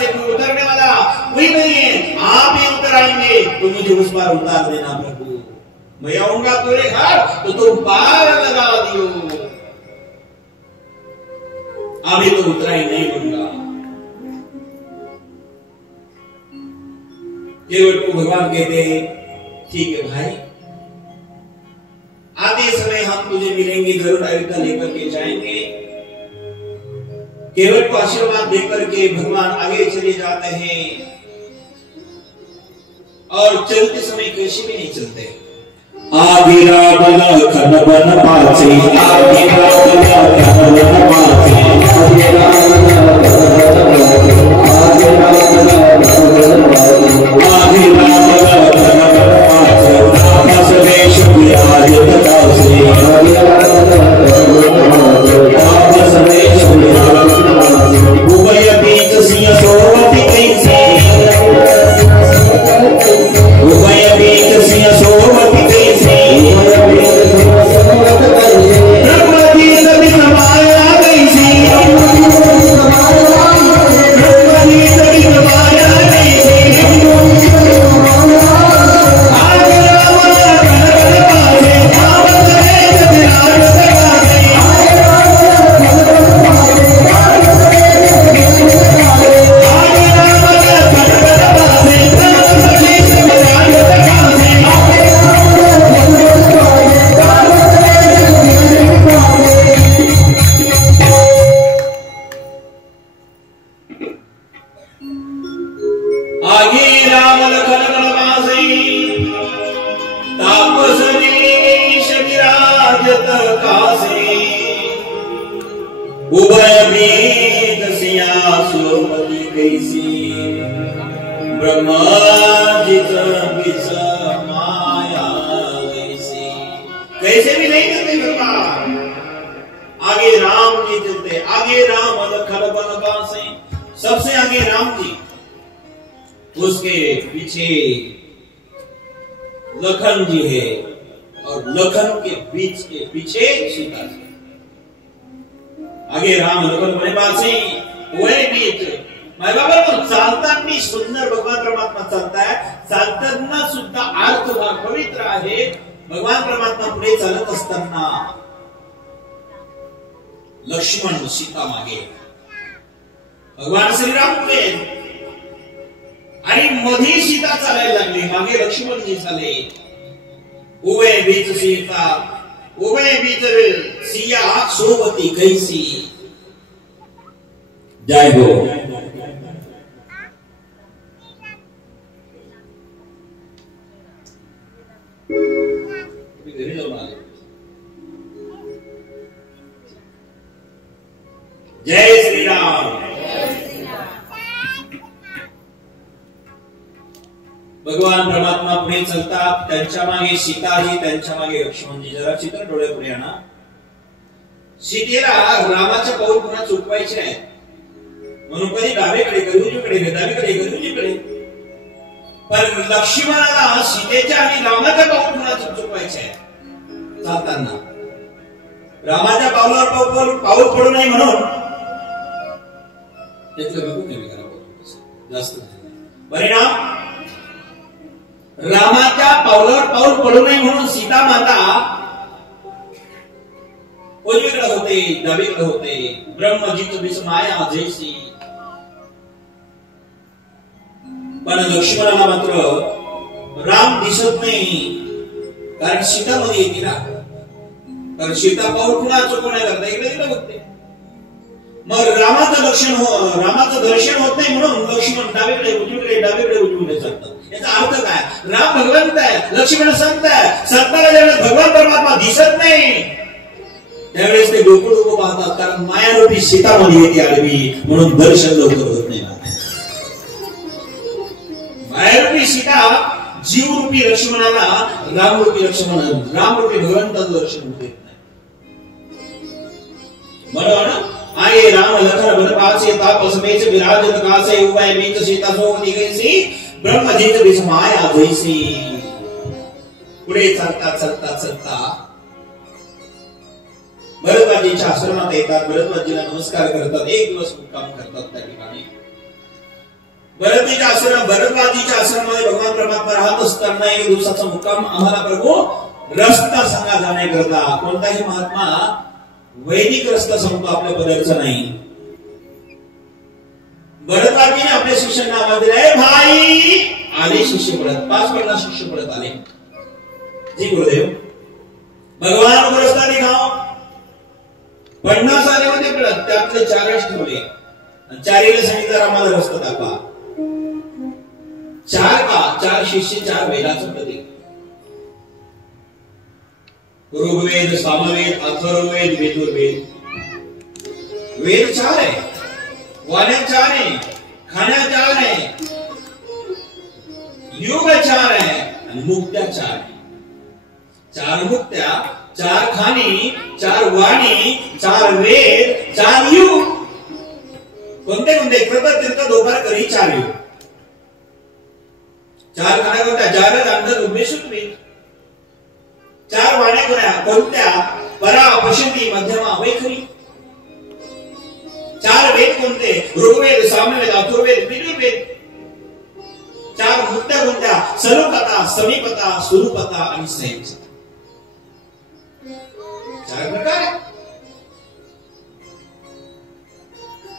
से कोई उतरने वाला कोई नहीं है। आप ही उतर आएंगे तो मुझे उस पार उतार देना प्रभु। मैं आऊंगा तेरे घाट तो तुम पार लगा दियो। अभी तो उतरा ही नहीं बनूंगा। केवट को भगवान कहते हैं ठीक है भाई, आते समय हम तुझे मिलेंगे, गरुड़ आयुधा लेकर के जाएंगे। केवट को आशीर्वाद देकर के भगवान आगे चले जाते हैं और चलते समय कैसे भी नहीं चलते। आगे रावण खन बन पाचे, आगे रावण खन बन पाचे, आगे रावण तापस वेश विराज ततासे, तापस वेश विराज उभय बीच सिंह सोवति कैसे, उभय बीच सिंह सोवति कैसे, ब्रह्मजी सभी समाया कैसे, ब्रह्मजी सभी समाया कैसे, आगे रावण खन बन पाचे, तापस वेश विराज ततासे, आगे रावण खन बन पाचे, तापस वेश विराज ततासे। आगे राम लखन बनवासे, तापस वेश विराजत कासे, उभय बीच सिया सोवति कैसी, ब्रह्माजित बिच माया कैसी। कैसे भी नहीं चलते भगवान, आगे राम जी चलते, आगे राम लखन बनवासे, सबसे आगे राम जी, उसके पीछे लखन जी है और लखन के बीच के पीछे सीता जी। आगे राम लखन बने पासे, वही बीच माय बाबा तो चालताना सुंदर भगवान परमात्मा चालता है, चालताना सुद्धा अर्थ भाग पवित्र आहे। भगवान परमात्मा पुढे चालत असताना लक्ष्मण सीता मागे, भगवान श्रीराम पुढे आणि मध्ये सीता चालायला लागली, मागे लक्ष्मण जी चाले। उभय बीच सीता, उभय बीच सिया सोवति कैसी। जय हो। जय श्री राम। भगवान परमात्मा पुढे चलतात, त्यांच्या मागे सीताजी, त्यांच्या मागे लक्ष्मणजी. जरा चित्र डोळे पुढे आणा. सीतेला रामाच्या पाऊल पुन्हा चुकवायचे आहे म्हणून कधी डावीकडे कधी उजवीकडे, डावीकडे कधी उजवीकडे. पण लक्ष्मणाला सीतेच्या आणि रामाच्या पाऊल पुन्हा चुकवायचे आहे. चालताना रामाच्या पावलावर पाऊल पडू नये म्हणून जास्त परिणाम, रामाच्या पावलावर पाऊल पडू नये म्हणून सीता माता उजवीकडे होते, डावीकडे होते. ब्रह्मजित विस्माया जैसी. पण लक्ष्मणाला मात्र राम दिसत नाही, कारण सीता मध्ये येते ना. कारण सीता पाऊल पुन्हा चुकवण्याकरता इकडे तिकडे बघते. मग रामाचं दर्शन होत नाही म्हणून लक्ष्मण डावीकडे उजवीकडे चालतात. याचा अर्थ काय? राम भगवंत आहे, लक्ष्मण संत आहे. संताला ज्यावेळेस भगवान परमात्मा दिसत नाही त्यावेळेस ते डोकं पाहतात, कारण मायारूपी सीतामध्ये येते आडवी म्हणून दर्शन लवकर होत नाही. मायारूपी सीता जीवरूपी लक्ष्मणाला रामरूपी भगवंताचं दर्शन होत नाही. म्हणून आये राम लखन बन पासे तापस मेच विराजत कासे उभय मीच सीता सोबती गैसी ब्रह्मजित विस्माया जैसी. पुढे चालता भरद्वाजीच्या आश्रमात येतात. भरद्वाजीला नमस्कार करतात. एक दिवस मुक्काम करतात त्या ठिकाणी. भरद्वाजीच्या आश्रमामध्ये भगवान परमात्मा राहत असताना एक दिवसाचा मुक्काम आम्हाला प्रभू रस्ता सांगा जाण्याकरता. कोणताही महात्मा वैदिक रस्ता सांगतो, आपल्या पदरचा नाही. भरद्वाजीने आपल्या शिष्यांना आवाज दिलाय, भाई आले शिष्य पडत. 5-50 शिष्य पडत आले. जी गुरुदेव भगवान को रस्ता दिखाओ. 50 आले होते पडत, त्यातले 4च ठेवले. 4ला सांगितलं आम्हाला रस्ता दाखवा. 4 शिष्य 4 वेदाचं प्रतीक. ऋग्वेद, सामवेद, अथर्ववेद, यजुर्वेद. वेद 4 आहे, वाण्या 4 आहे, खाण्या 4 आहे, युग 4 आहे आणि मुक्त्या 4 आहे. 4 मुक्त्या, 4 खाणी, 4 वाणी, 4 वेद, 4 युग. कोणते कृत तीर्थ दोपार करी 4 युग. 4 खाण्या कोणत्या? जारद, अंधद, उमेशुत्वी. 4 वाण्या कोणत्या? परा, पशंती, मध्यमा, वैखरी. 4 वेद कोणते? ऋग्वेद, सामवेद, अथर्ववेद, यजुर्वेद. 4 मुक्त्या कोणत्या? सलोकता, समीपता, स्वरूपता आणि संयमता. 4 प्रकार.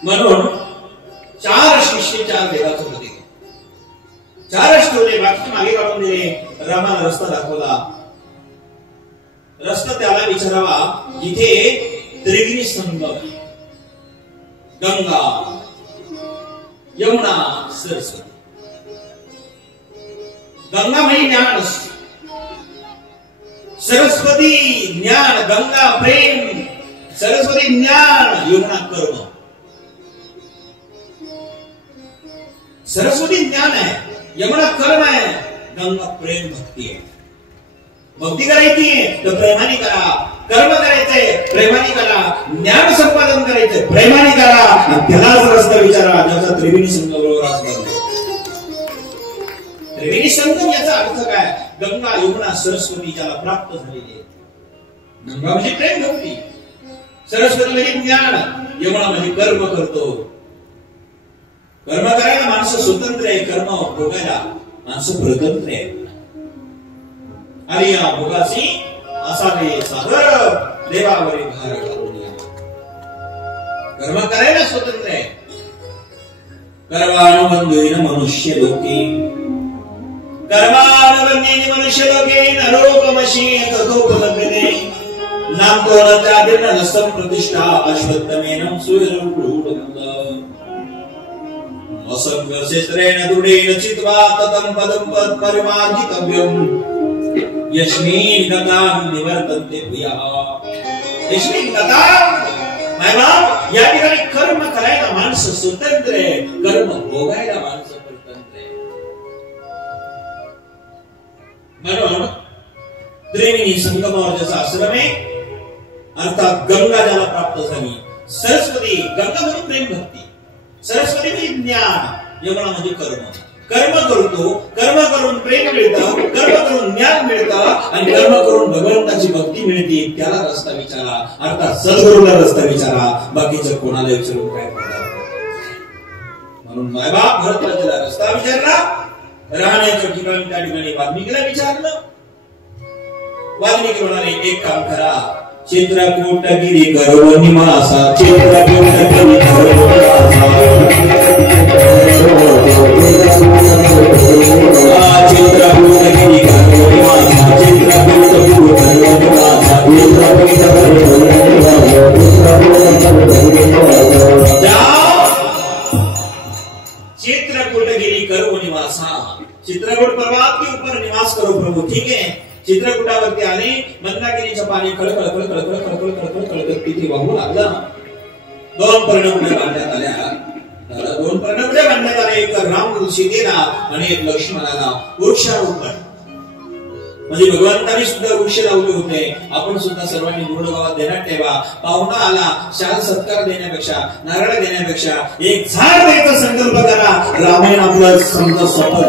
म्हणून 4 शिष्य 4 वेदाचं प्रतीक. 4च ठेवले, बाकीचे मागे काढून दिले. रामाला रस्ता दाखवला. रस्ता त्याला विचारावा जिथे त्रिवेणी संगम, गंगा, यमुना, सरस्वती. गंगा म्हणजे ज्ञान, सरस्वती ज्ञान, गंगा प्रेम, सरस्वती ज्ञान, यमुना कर्म. सरस्वती ज्ञान आहे, यमुना कर्म आहे, गंगा प्रेम भक्ती आहे. भक्ती करायची तर प्रेमाने करा, कर्म करायचंय प्रेमाने करा, ज्ञान संपादन करायचंय प्रेमाने करा. त्यालाच रस्ता विचारा ज्याचा त्रिवेणी संगम बरोबर असणार. त्रिवेणी संगम याचा अर्थ काय? गंगा, यमुना, सरस्वती ज्याला प्राप्त झालेली आहे. गंगा म्हणजे प्रेम भक्ती, सरस्वती म्हणजे ज्ञान, यमुना म्हणजे कर्म करतो. कर्म करायला माणसं स्वतंत्र आहे, कर्म भोगायला माणसं प्रतंत्र आहे. आणि या भोगासी असावे सादर देवावरी भार घालून. कर्म करायला स्वतंत्र आहे. कर्मानुबंधेन मनुष्य लोके, कर्मानुबंधेन मनुष्य लोके नरोपमशी तथोपलभ्यते. नाम तोरणाचार्येण नसं प्रतिष्ठा अश्वत्थमेन सूर्यरूढ असंगशस्त्रेण दृढेन चित्वा ततं पदं परिमार्जितव्यम्. यस्मिन् गतां निवर्तन्ते भूयः. यस्मिन् गतां, मायबाप या ठिकाणी कर्म करायला माणसं स्वतंत्र आहे, कर्म भोगायला माणसं स्वतंत्र आहे. म्हणून त्रिवेणी संगमावर जसा आश्रम आहे अर्थात गंगा ज्याला प्राप्त झाली, सरस्वती, गंगा म्हणजे प्रेम भक्ती, सरस्वती म्हणजे ज्ञान, यमुना म्हणजे कर्म. कर्म करतो, कर्म करून प्रेम मिळतं, कर्म करून ज्ञान मिळतं आणि कर्म करून भगवंताची भक्ती मिळते. त्याला रस्ता विचारा, अर्थात सद्गुरूला रस्ता विचारा, बाकीचं कोणाला विचारून काय फायदा. म्हणून मायबाप भरतराजाला रस्ता विचारला, राहण्याच्या ठिकाणी त्या ठिकाणी वाल्मिकीला विचारलं. वाल्मिकी म्हणाले एक काम करा, चित्रकूटगिरी गर्व निवासा, चित्रकूटगिरी गर्व निवासा, चित्रकूटगिरी गर्व निवासा, चित्रकूटगिरी चित्रकूटगिरी गर्व निवासा, चित्रकूट पर्वत के ऊपर निवास करो प्रभु. ठीक है, चित्रकूटावरती आले, मंदाकिनीचं पाणी खळखळ खळखळ खळखळ खळखळ खळखळ खळखळ तिथे वाहू लागलं. दोन पर्णकुटे बांधण्यात आल्या, दोन पर्णकुटे बांधण्यात आले, एक राम सीतेला आणि एक लक्ष्मणाला. वृक्षारोपण म्हणजे भगवंतांनी सुद्धा वृक्ष लावले होते. आपण सुद्धा सर्वांनी गुरु गावात देण्यात ठेवा. पाहुणा आला, शाल सत्कार देण्यापेक्षा, नारळ देण्यापेक्षा एक झाड द्यायचा संकल्प करा. रामायण आपलं समजा सफल.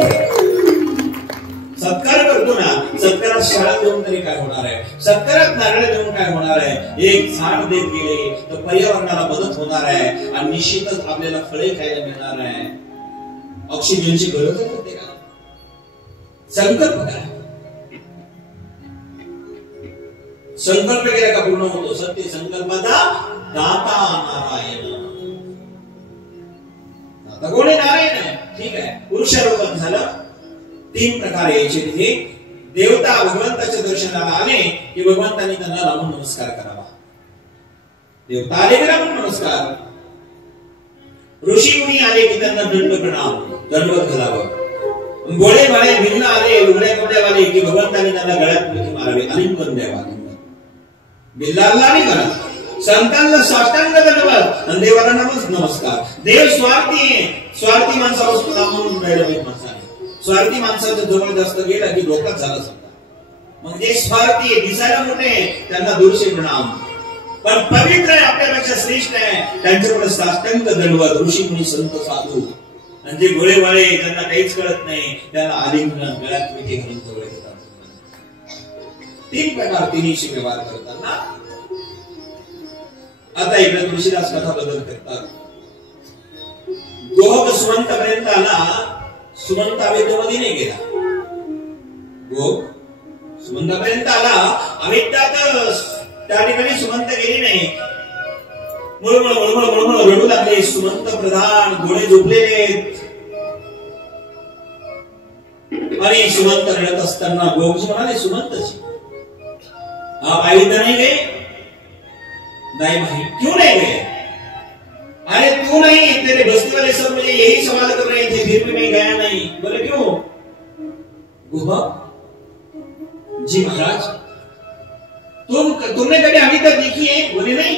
सत्कार करतो ना, सत्कारात शाळा देऊन तरी काय होणार आहे, सत्कारात नारळ देऊन काय होणार आहे. एक झाड देत गेले तर पर्यावरणाला मदत होणार आहे आणि निश्चितच आपल्याला फळे खायला मिळणार आहे. ऑक्सिजनची गरज होते का? संकल्प करा. संकल्प केला का पूर्ण होतो. सत्य संकल्पाचा दाता नारायण. दाता कोण आहे? नारायण आहे. ठीक आहे, वृक्षारोपण झालं. तीन प्रकारे यायचे तिथे. देवता भगवंताच्या दर्शनाला आले की भगवंतांनी त्यांना रामून नमस्कार करावा. देवता आले की रामून नमस्कार. ऋषी मुनी आले की त्यांना दंड प्रणाम, दंडवत घालावं. गोळे बाळे भिन्न आले, लुगड्या कपड्यावाले की भगवंतांनी त्यांना गळ्यात मिठी मारावी, आलिंगन द्यावा. बिल्लाला नाही करा. संतांना साष्टांग दंडवत आणि देवाला नमस्कार. देव स्वार्थी आहे, स्वार्थी माणसाला सुद्धा म्हणून मिळवत माणसाने. स्वार्थी माणसाच्या जवळ जास्त गेला की धोकाच झाला समजा. मग जे स्वार्थी दिसायला मोठे त्यांना दूरचे प्रणाम, पण पवित्र आहे, आपल्यापेक्षा श्रेष्ठ आहे, त्यांच्याकडे साष्टांग दंडवत. ऋषी मुनी संत साधू आणि जे गोळेवाळे त्यांना काहीच कळत नाही त्यांना आलिंगन गळ्यात मिठी घालून जवळ येतात. तीन प्रकार तिन्हीशी व्यवहार करताना. आता इकडे तुळशीदास कथा बदल करतात. गोहक सुमंत पर्यंत आला, सुमंत अविद्यामध्ये नाही गेला. गोहक सुमंतापर्यंत आला, अविद्यात त्या ठिकाणी सुमंत गेली नाही. मुळमुळ मुळमुळ मुळमुळ रडू लागले. सुमंत प्रधान डोळे झोपलेले आणि सुमंत रडत असताना गोहकजी म्हणाले सुमंतजी आप अयोध्या नहीं गए? नहीं भाई. क्यों नहीं गए? अरे तू नहीं, तेरे बस्ती वाले सब मुझे यही सवाल कर रहे थे, फिर भी मैं गया नहीं. बोले क्यों? गोहक जी महाराज तुमने कभी अविद्या देखी है? बोले नहीं.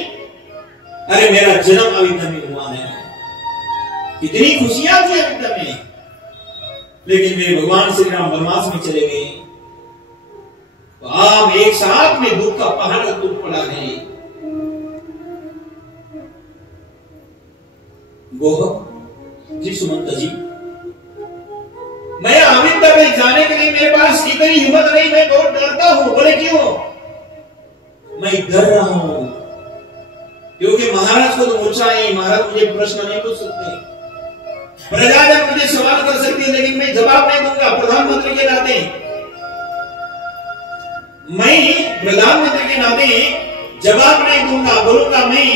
अरे मेरा जन्म अविद्या में हुआ है, कितनी खुशियां थी अविद्या में, लेकिन मेरे भगवान श्री राम वनवास में चले गए. आप एक साथ में दुख का पहाड़ टूट पड़ा है. गोहक जी सुमंत जी मैं अविद्या में जाने के लिए मेरे पास इतनी हिम्मत नहीं, मैं बहुत डरता हूं. बोले क्यों? मैं डर रहा हूं क्योंकि महाराज को तो मूर्छा है, महाराज मुझे प्रश्न नहीं पूछ सकते, प्रजाजन मुझे सवाल कर सकती है, लेकिन मैं जवाब नहीं दूंगा प्रधानमंत्री के नाते. मैं प्रधानमंत्री के नाते जवाब नहीं दूंगा. बोलूंगा मैं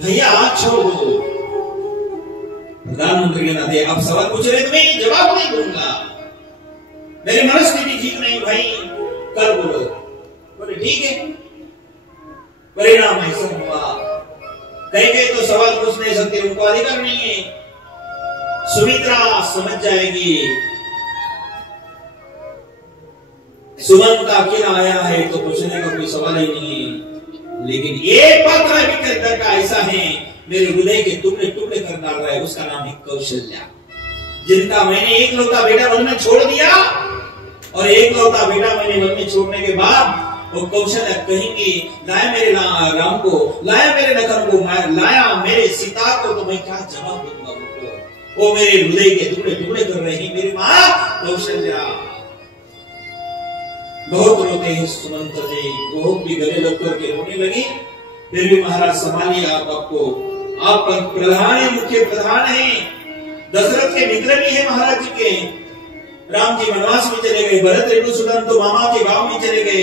भैया छोड़ दो. प्रधानमंत्री के नाते आप सवाल पूछ रहे तो मैं जवाब नहीं दूंगा. मेरी मनस्थिति ठीक नहीं भाई, कल बोलो. बोले ठीक है. परिणाम ऐसा हुआ. कहीं तो सवाल पूछ नहीं सकते, उनको अधिकार नहीं है. सुमित्रा समझ जाएगी सुमंत अकेला आया है तो पूछने का कोई सवाल ही नहीं है. लेकिन एक पत्र अभी तक का ऐसा है मेरे हृदय के टुकड़े टुकड़े कर डाल रहा है, उसका नाम है कौशल्या. जिनका मैंने एक लौता बेटा बनना छोड़ दिया, और एक लौता बेटा मैंने वन में छोड़ने के बाद वो कौशल्या कहेंगे लाया मेरे राम को, लाया मेरे लखन को, लाया मेरे सीता को, तो मैं क्या जवाब दूंगा उनको? वो मेरे हृदय के टुकड़े टुकड़े कर रहे हैं मेरी माँ कौशल्या। बहुत रोते हैं सुमंत जी, बहुत भी गले लग करके रोने लगी। फिर भी महाराज संभालिए आप आपको, आप प्रधान है, मुख्य प्रधान है, दशरथ के मित्र भी है महाराज जी के। राम जी वनवास में चले गए, भरत ऋतुसूदन तो मामा के गांव में चले गए,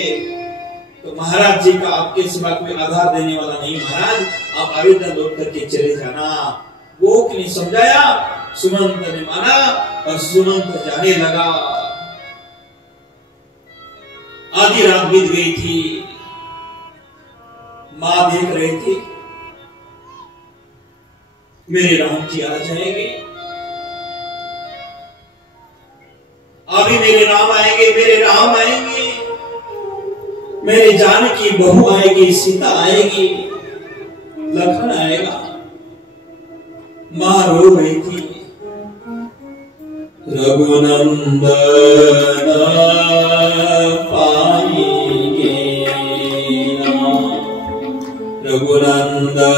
तो महाराज जी का आपके सिवा कोई आधार देने वाला नहीं। महाराज आप अयोध्या लौट करके चले जाना। वो ने समझाया, सुमंत ने माना और सुमंत जाने लगा। आधी रात बीत गई थी, मां देख रहे थे मेरे राम जी आ जाएंगे, अभी मेरे राम आएंगे, मेरे राम आएंगे, मेरे जानकी बहू आएगी, सीता आएगी, लखन आएगा। मां रो रही थी। रघुनंदन पाएंगे, रघुनंदन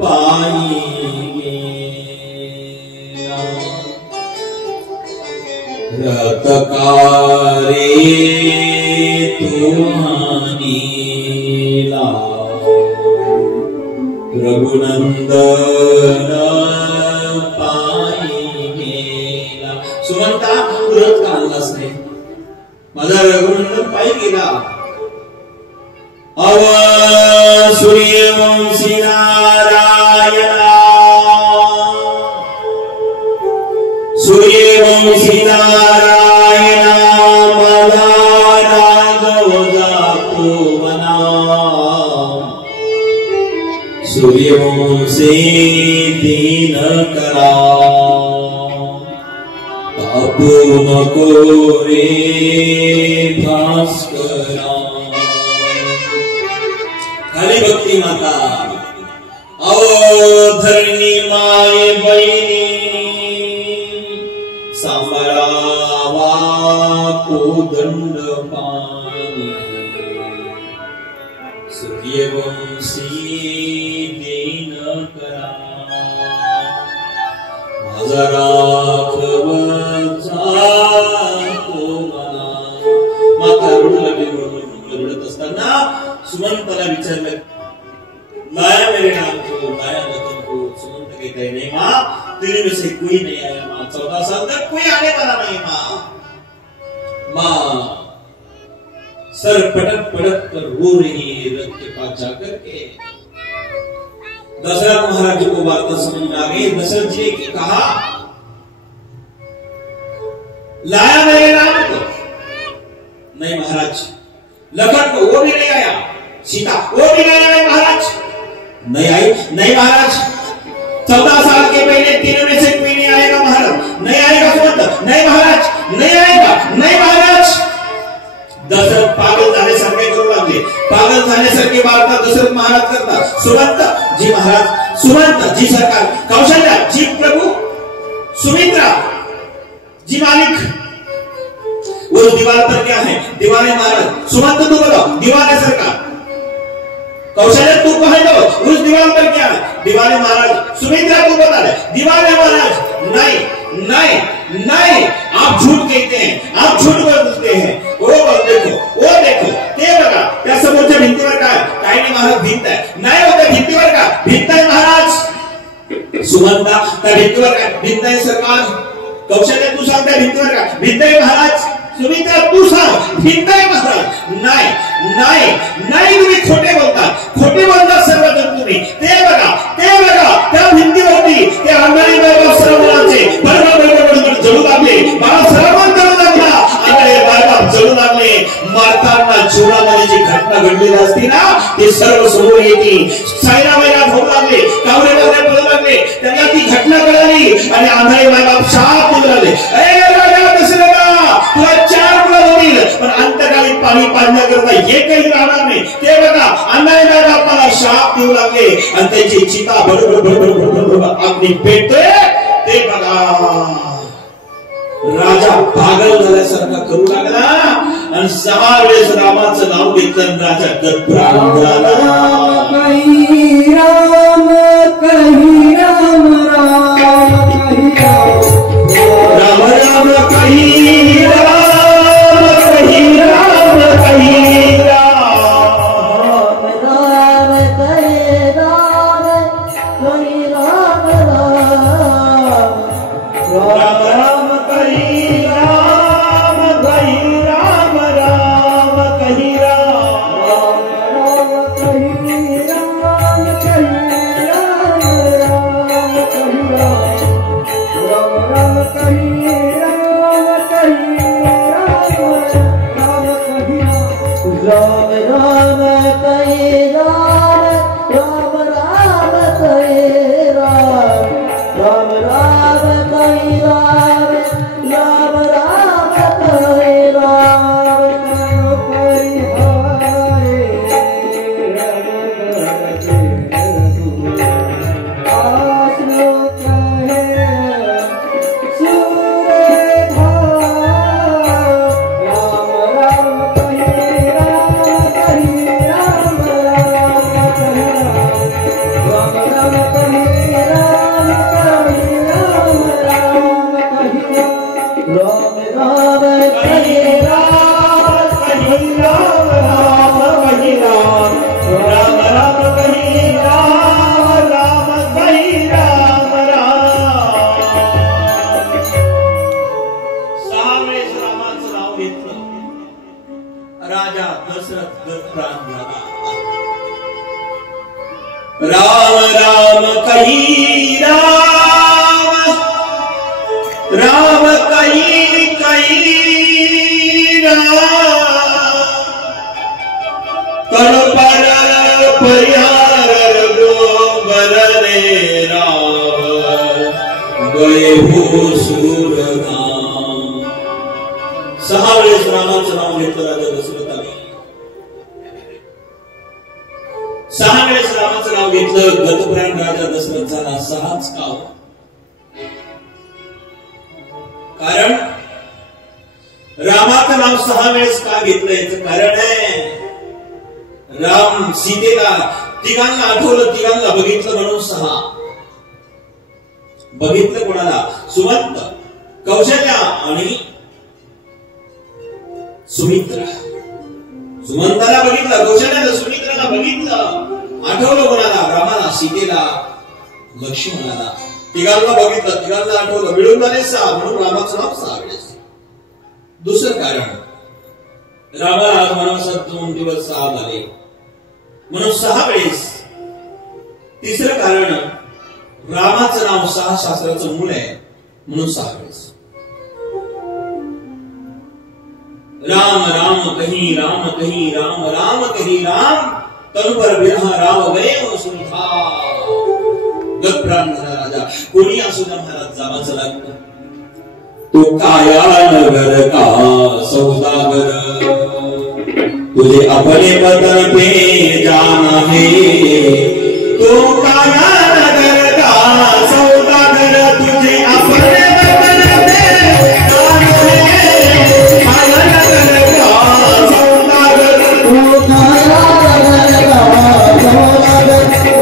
पाएंगे, रतकारे तुम्हारी रघुनंदन पाएंगे। सुमंता तुरंत का अंदाज नहीं, माझा रघुनंदन पाएंगे ना। अव सूर्यवंशी नारायणा, सूर्यवंशी नारायणा, माझा राघव जातो वना, सूर्यवंशी दीन करा, तापो नको रे भास्करा। हरि भक्ति माता धरणी माय बहिणी, सांबरावा कोदंड पाणी, सूर्यवंशी दीन करा, माझा राघव जातो वना। माता रडत असताना सुमंतला विचारलं, लाया मेरे नाम को, लाया लखन को? सुमंत कहते हैं नहीं माँ, तेरे में से कोई नहीं आया माँ, 14 साल तक कोई आने वाला नहीं माँ। माँ सर पटक पटक कर रो रही है रथ के पास जाकर के। दशरथ महाराज जी को बात समझ में आ गई। दशरथ जी ने कहा, लाया मेरे नाम को? नहीं महाराज। लखन को? वो भी नहीं आया। सीता? वो भी नहीं आया महाराज। नहीं आई? नहीं महाराज। 14 साल के पहले तीनों में से कोई नहीं आएगा महाराज। नहीं आएगा सुमंत? नहीं महाराज। नहीं आएगा? नहीं महाराज। दशरथ पागल झाले सारखे करू लागले। पागल झाल्यासारखी वार्ता दशरथ महाराज करतात। सुमंत जी महाराज, सुमंत जी सरकार, कौशल्या जी प्रभु, सुमित्रा जी मालिक। वो दीवार पर क्या है? दीवार है महाराज। सुमंत तू बताओ, दीवार है सरकार। कौशल्या तू कहे दो, उस दीवार पर क्या है? दीवार है महाराज। सुमित्रा तू बता दे, दीवार है महाराज। नहीं नहीं नहीं, आप झूठ कहते हैं, आप झूठ बोलते हैं। वो देखो, वो देखो, ते बघा त्या समोरच्या भिंतीवर काय? काय नाही महाराज, भिंत आहे. नाही होते भिंतीवर का? भिंत आहे महाराज. सुमंता त्या भिंतीवर काय? भिंत आहे सरकार. कौशल्या तू सांग त्या भिंतीवर का? भिंत आहे महाराज. सुमित्रा तू सांग, भिंत आहे महाराज. नाही नाही नाही, तुम्ही खोटे बोलतात, खोटे बोलतात सर्वजण तुम्ही. ते बघा त्या भिंतीवरती ते अंधारी बाबा सर्व मुलांचे बरोबर जळू लागले. बाबा सर्व जळू लागला. अंधारी बाबा जळू लागले. मारताना जीवनामध्ये जी घटना घडलेली असती ना, ते सर्व समोर येते. सायरा वैरा होऊ लागले, कावरे वगैरे बोलू लागले. त्यांना ती घटना कळाली आणि अंधारी बाबा शाप देऊ लागले. राजा दशरथा, तुला 4 मुलं होतील, पण अंतकाळी पाणी पाजण्याकरता एकही राहणार नाही. ते बघा अंधारी बाबाला शाप देऊ लागले आणि त्यांची चिता बरोबर अग्नी पेटते. ते बघा राजा पागल झाल्यासारखा करू लागला आणि 6 वेळेस रामाचं नाव घेतलं आणि राजा गदप्राण झाला. कही राम कही राम राम कही राम राम कही राम कही राम कही राम राम कही राम कही राम राम राम कही राम कही राम राम कही राम कही राम कही राम राम कही राम राम कही राम कही राम राम कही राम राम राम कही राम राम राम कही राम राम राम कही राम कही आसनो कहे सूरे राम राम कही राम कही राम राम कही राम राम कही राम कही राम राम कही राम राम कही राम कही राम राम कही राम राम राम कही राम राम कही राम राम. 6 वेळेस रामाचं नाव घेतलं. राजा दशरथ गदप्राण झाला. राम राम कही राम राम कही कही राम कर पर परिहार गोबर रे राम गए हो सूर राम. 6 वेळेस रामाचं नाव घेतलं राजा दशरथाने. 6 वेळेस रामाचं नाव घेतलं. गदप्राण राजा दशरथ झाला. 6च काव. कारण रामाचं नाव 6 वेळेस का घेतलं याचं कारण आहे राम सीतेला तिघांना आठवलं, तिघांना बघितलं म्हणून 6. बघितलं कोणाला? सुमंत, कौशल्या आणि सुमित्रा. सुमंताला बघितलं, कौशल्याला, सुमित्राला बघितलं. आठवलं कोणाला? रामाला, सीतेला, लक्ष्मणाला. तिघांना बघितलं, तिघांना आठवलं. मिळून झाले 6 म्हणून रामाचं नाव 6 वेळेस. दुसरं कारण रामाला आज वनवासात 2 दिवस 6 झाले म्हणून 6 वेळेस. तिसरं कारण रामाचं नाव 6 शास्त्राचं मूळ आहे म्हणून 6 वेळेस. राम राम कही राम कही राम राम कही राम तनु पर बिरहा राम गए सुधा. गदप्राण झाला राजा. कोणी असू द्या महाराज जावाचं लागतं. तो काया नगर का सौदागर तुझे अपने बदन पे जाना है. तो काया नगर का सौदागर तुझे अपने बदन पे जाना है. काया नगर का सौदागर तो काया नगर का सौदागर काया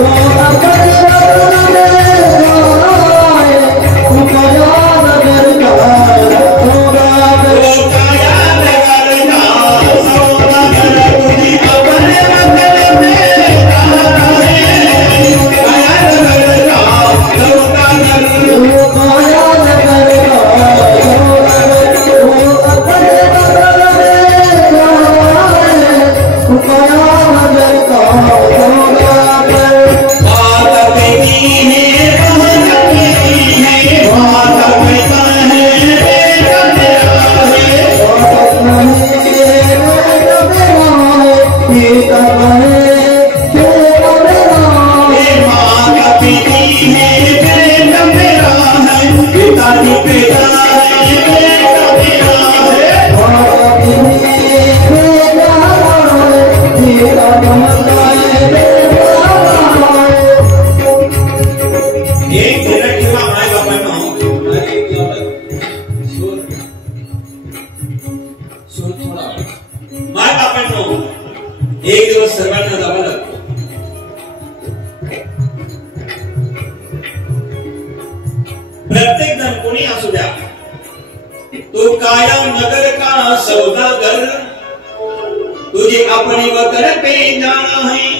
प्रत्येक जण कोणी असू द्या, तो काया नगर का सौदागर, तुझे अपनी वतन पे जाना है.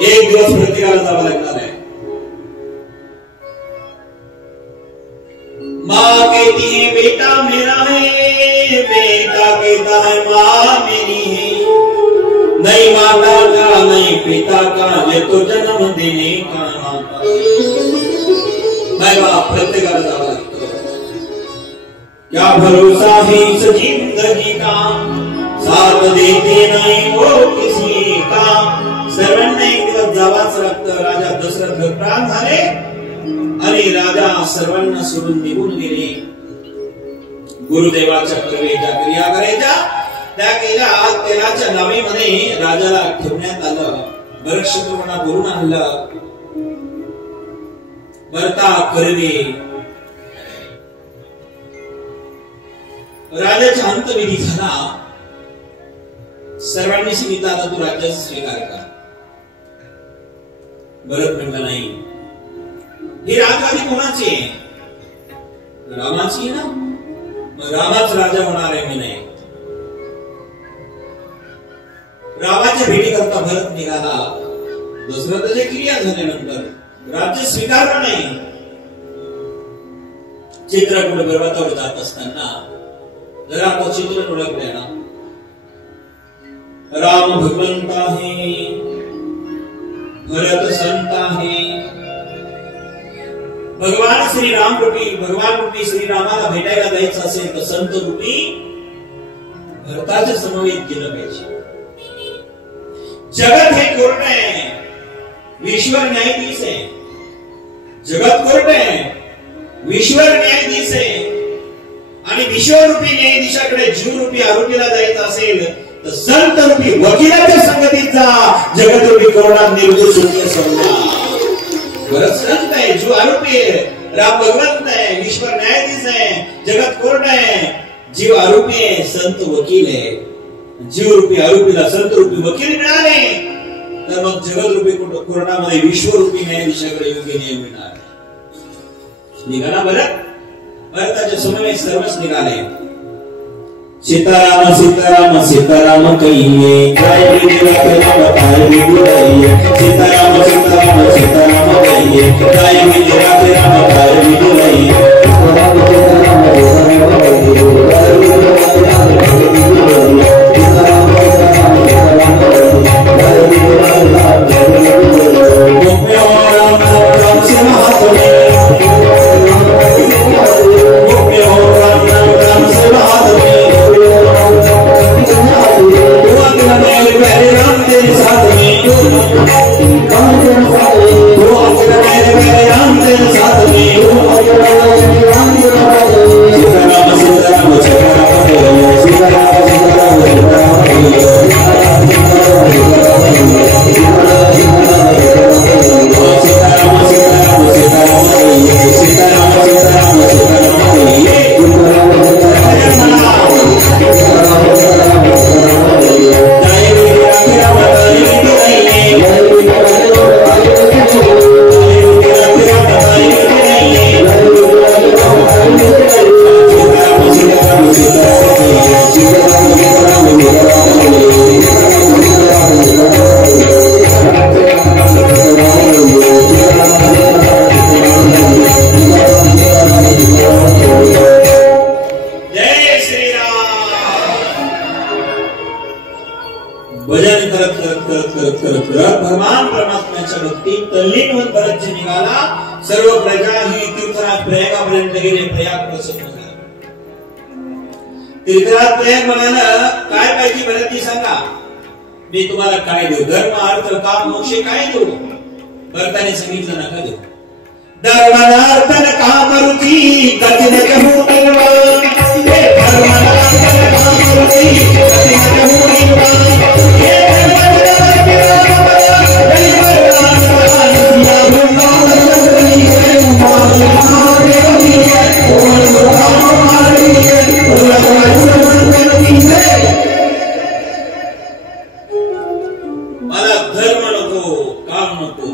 एक दिवस प्रत्येकाला जावं लागणार आहे. माँ कहती है बेटा मेरा है, बेटा कहता है माँ मेरी है. नहीं माता का नहीं पिता का, ये तो जन्म देने का नाता. माय बाप प्रत्येकाला जावं लागतं. क्या भरोसा है इस जिंदगी का, साथ देते नहीं वो किसी का. सर्वांना एक दिवस जावाच लागतं. राजा दशरथ गप्राण झाले आणि राजा सर्वांना सोडून निघून गेले. गुरुदेवाच्या कर्वे ज्या क्रिया करायच्या त्या केल्या. तेलाच्या नावेमध्ये राजाला ठेवण्यात आलं. बरंचसं प्रमाणात बोलून आणलं. भरता कर्वे राजाचा अंतविधी झाला. सर्वांनी सांगितलं आता तू राज्याचा स्वीकार कर. भरत म्हणला नाही. ही राजगादी कोणाची आहे? रामाची आहे ना. मग रामाच राजा होणार आहे मी नाही. रामाच्या भेटी करता भरत निघाला. दशरथाची क्रिया झाल्यानंतर राज्य स्वीकारलं नाही. चित्रकूट पर्वतावर जात असताना जरा आपण चित्र ओळखलंय ना. राम भगवंत आहे, भरत संत आहे. भगवान श्रीराम रूपी श्रीरामाला भेटायला जायचं असेल तर संत रूपी भरताच्या समवेत केलं पाहिजे. जगत हे कोर्ट आहे, ईश्वर न्यायाधीश आहे. जगत कोर्ट आहे, ईश्वर न्यायाधीश आहे. आणि विश्वरूपी न्यायाधीशाकडे जीवरूपी आरोपीला जायचं असेल तर संत रूपी वकिलाच्या संगतीत जा. जगतरूपी कोर्टात निर्दोष होते समजा. भरत संत आहे, जीव आरोपी आहे. राम भगवंत आहे, ईश्वर न्यायाधीश आहे. जगत कोर्ट आहे, जीव आरोपी आहे, संत वकील आहे. जीवरूपी आरोपीला संत रूपी वकील मिळाले तर मग जगतरूपी कोर्टामध्ये विश्वरूपी न्यायाधीशाकडे योग्य न्याय मिळणार. निघाला भरत. भरताच्या समवेत सर्वच निघाले. सीताराम सीताराम सीताराम कहिए, जय विजय राम काय विजय. सीताराम सीताराम सीताराम कहिए, जय विजय राम काय विजय. भगवान परमात्म्याच्या भक्तीत तल्लीन होत भरत निघाला. सर्व प्रजा ही तीर्थराज प्रयागापर्यंत गेले. प्रयाग प्रसन्न झाला. तीर्थराज प्रयाग म्हणाला काय पाहिजे भरती सांगा, मी तुम्हाला काय देऊ. धर्म अर्थ काम मोक्ष काय देऊ. भरताने सांगितलं नका देऊ. धर्मार्थ काम रुची कठीण कहू निर्वाण. धर्मार्थ काम रुची कठीण कहू निर्वाण. मला धर्म नको, काम नको.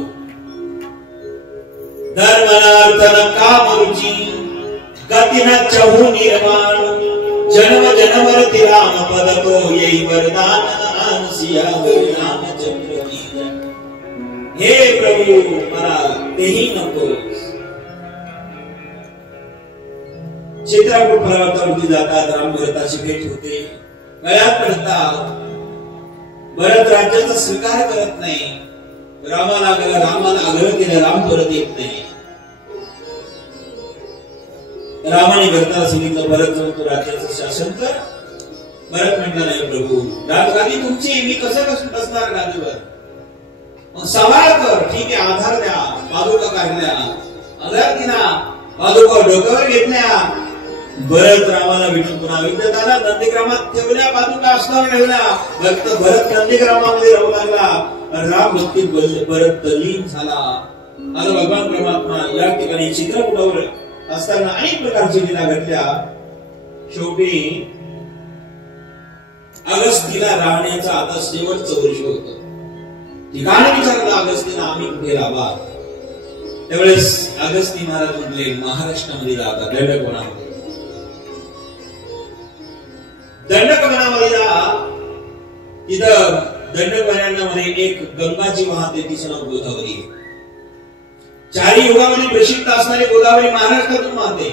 धर्मार्थ काम तुझी गती न चहू निर्माण जन्म जन्मर ती राम पद तो येई वरदान आनसिया रामचंद्र की हे प्रभु मला तेही नको। चित्रकूट पर्वतावरती जातात, राम भरताची भेट होते, गळ्यात पडतात। भरत राज्याचा स्वीकार करत नाही, रामाला आग्रह केला, राम परत येत नाही। रामाने भरताला सांगितलं भरत जाऊन तू राज्याचं शासन कर। भरत म्हटला नाही प्रभू, राजगादी तुमची, मी कसं बसणार गादीवर, मग सवाल कर, ठीक आहे आधार द्या, पादुका काढल्या, आधार दिला, पादुका डोक्यावर घेतल्या। भरत रामाला भेटून पुन्हा विद्यात आला, नंदीग्रामात ठेवल्या, पादुका असल्यावर ठेवल्या। भक्त भरत नंदीग्रामामध्ये राहू लागला, राम भक्तीत भरत तल्लीन झाला। आता भगवान परमात्मा या ठिकाणी चित्रकूटावर असताना अनेक प्रकारची लीला घडल्या। शेवटी अगस्तीला राहण्याचा आता शेवटचं वर्ष होतं। ठिकाण विचारलं अगस्तीला, आम्ही कुठे राहावा? त्यावेळेस अगस्ती महाराज म्हटले महाराष्ट्रामध्ये राहतात, दंडकवनामध्ये। दंडकवनामध्ये राहा, तिथं दंडकवनामध्ये एक गंगाची वाहते, तिचं नाव गोदावरी। चारी युगामध्ये प्रसिद्ध असणारी गोदावरी महाराष्ट्रातून वाहते।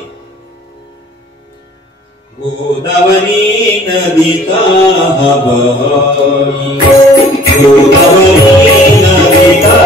गोदावरी नदीता बहाई, गोदावरी नदीता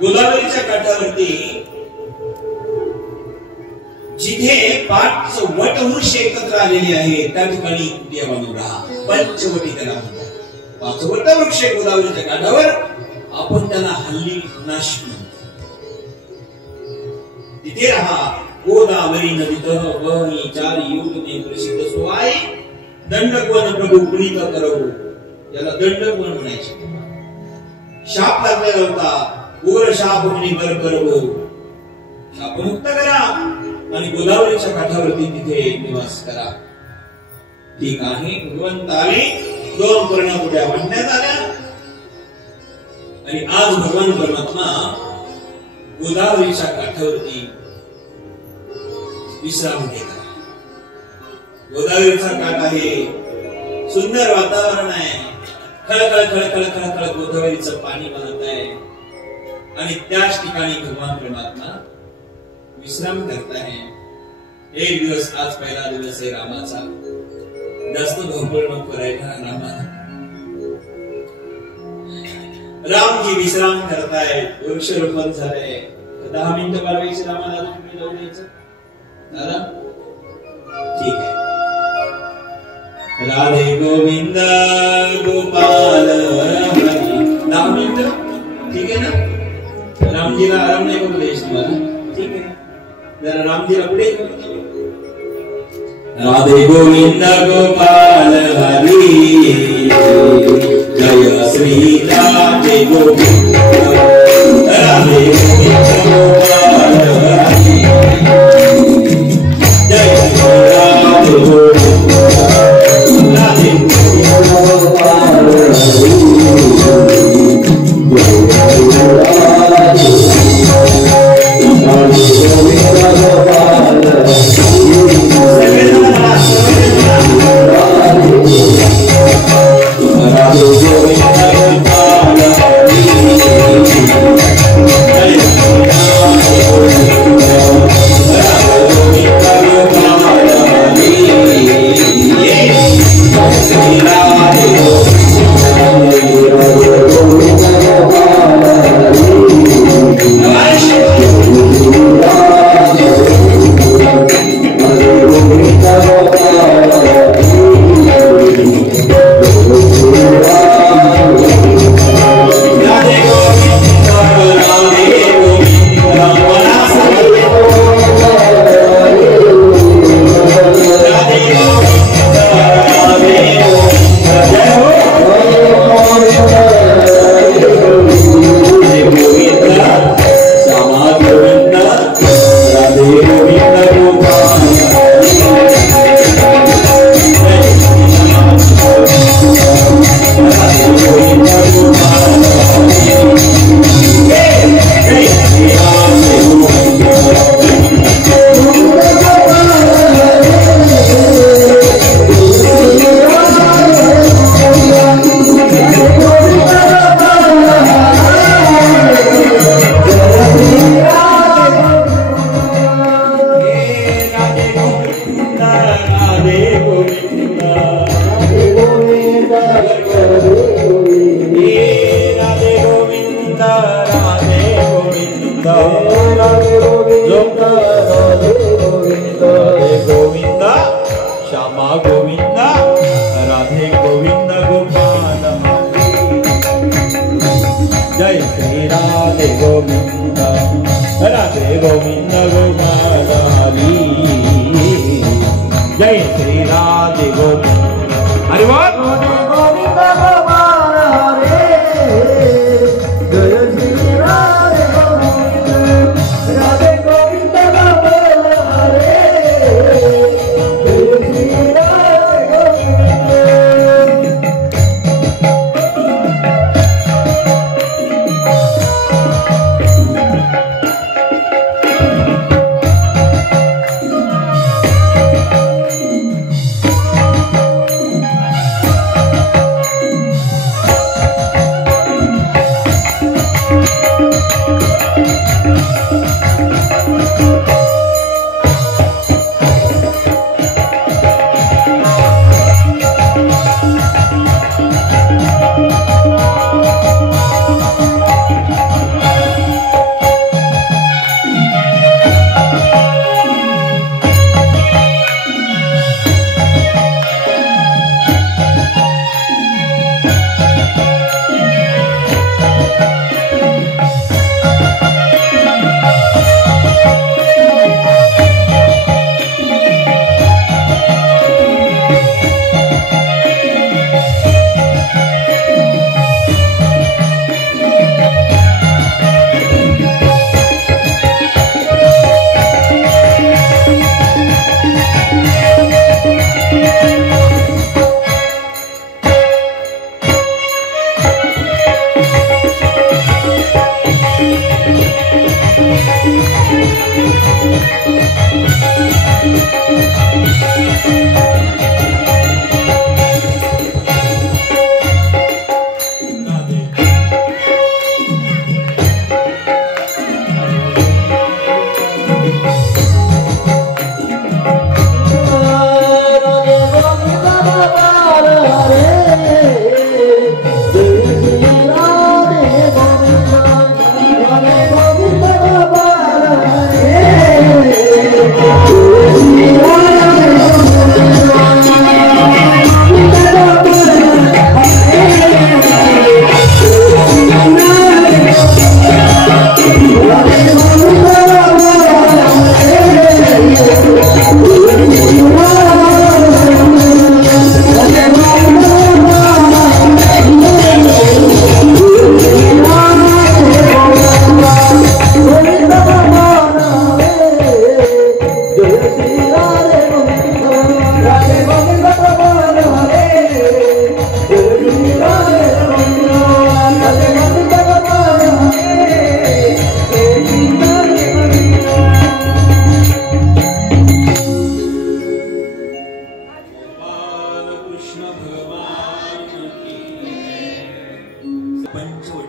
गोदावरीच्या काठावरती जिथे 5 वटवृक्ष एकत्र आलेले आहेत त्या ठिकाणी कुटिया बांधून राहा, पंचवटी त्याला म्हणतात। 5 वटवृक्ष गोदावरीच्या काठावर, आपण त्याला हल्ली नाश म्हणतो, तिथे राहा। गोदावरी नदीतः वही 4 युग में प्रसिद्ध सोआई, दंडकवन प्रभु पुनीत करो। त्याला दंडक म्हणायचे. शाप लागलेला होता, उग्र शाप म्हणे बर करवो, शापमुक्त करा आणि गोदावरीच्या काठावरती तिथे निवास करा. ठीक आहे, भगवंत आले, 2 पर्णकुट्या बांधण्यात आल्या आणि आज भगवान परमात्मा गोदावरीच्या काठावरती विश्राम घेत आहे. गोदावरीचा काठ आहे, सुंदर वातावरण आहे, खळखळ खळखळ खळखळ गोदावरीचं पाणी वाहत आहे आणि त्याच ठिकाणी भगवान परमात्मा विश्राम करत आहे. एक दिवस, आज पहिला दिवस आहे रामाचा, जास्त धावपळ नको करायला रामा. रामजी विश्राम करतायत, वृक्षरोपण झालंय. 10 मिनिटं वाढवायची रामाला, तुम्ही जाऊ द्यायचं दादा? ठीक आहे. राधे गोविंद गोपाल हरी. 10 मिनिटं ठीक आहे ना? रामजीला आराम नाही करू द्यायचं तुम्हाला, ठीक आहे? जरा रामजीला पुढे. राधे गोविंद गोपाल हरी, जय श्री राधे गोविंद, राधे गोविंद गोपाल हरी, जय श्री राधे गोविंद, राधे गोविंद गोपाल हरी,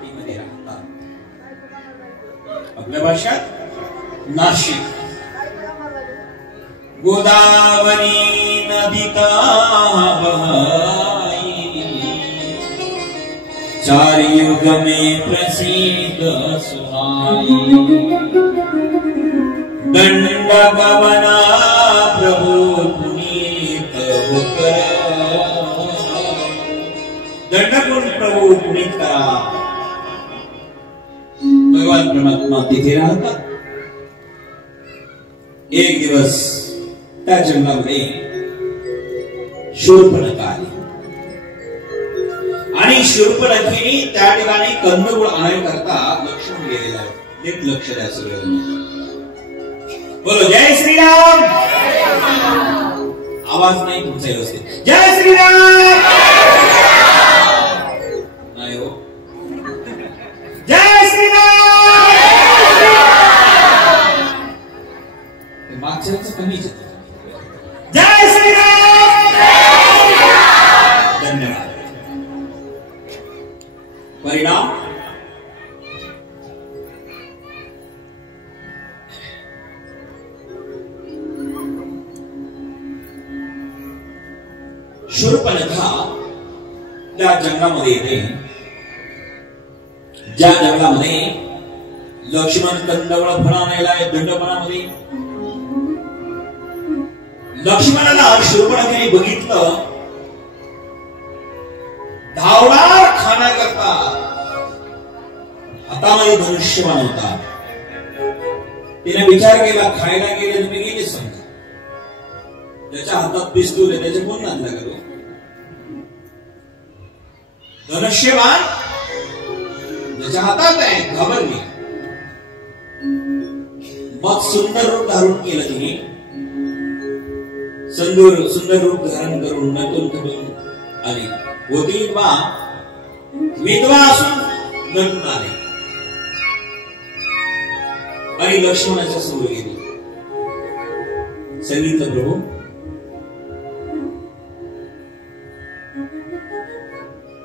मातीमध्ये राहतात. आपल्या भाषात नाशिक. गोदावरी नदी का बहाई, चार युग में प्रसिद्ध सुनाई. दंड गमना प्रभु पुनीत होकर, दंडकुण प्रभु पुनीत करा. भगवान परमात्मा तिथे राहतात. एक दिवस त्या जंगलामध्ये शूर्पणखा आली आणि शूर्पणखेने त्या ठिकाणी कंदमूळ आणायकरता लक्ष्मण गेलेला आहे. नीट लक्ष द्या सगळ्यांनी. बोलो जय श्रीराम. आवाज नाही तुमचा व्यवस्थित. जय श्रीराम. नाही हो. जय श्रीराम. मागच्याच कमीच. जय श्रीराम. धन्यवाद. परिणाम शूर्पणखा त्या जंगलामध्ये येते, ज्या जंगलामध्ये लक्ष्मण कंदवळ फळ आणायला आहे. दंडपणामध्ये लक्ष्मणाला शूर्पणखेने बघितलं. धावणार खाण्याकरता हातामध्ये धनुष्यबाण होता. तिने विचार केला, खायला गेले तर मी गेले समजा. त्याच्या हातात पिस्तूल आहे, त्याचे कोण नांदा करू. धनुष्यबाण त्याच्या हातात आहे, घाबरली. मग सुंदर रूप धारण केलं तिने. सुंदर रूप धारण करून नटून थटून आली. होती विधवा असून नटून आले आणि लक्ष्मणाच्या समोर गेली. सांगितलं, प्रभू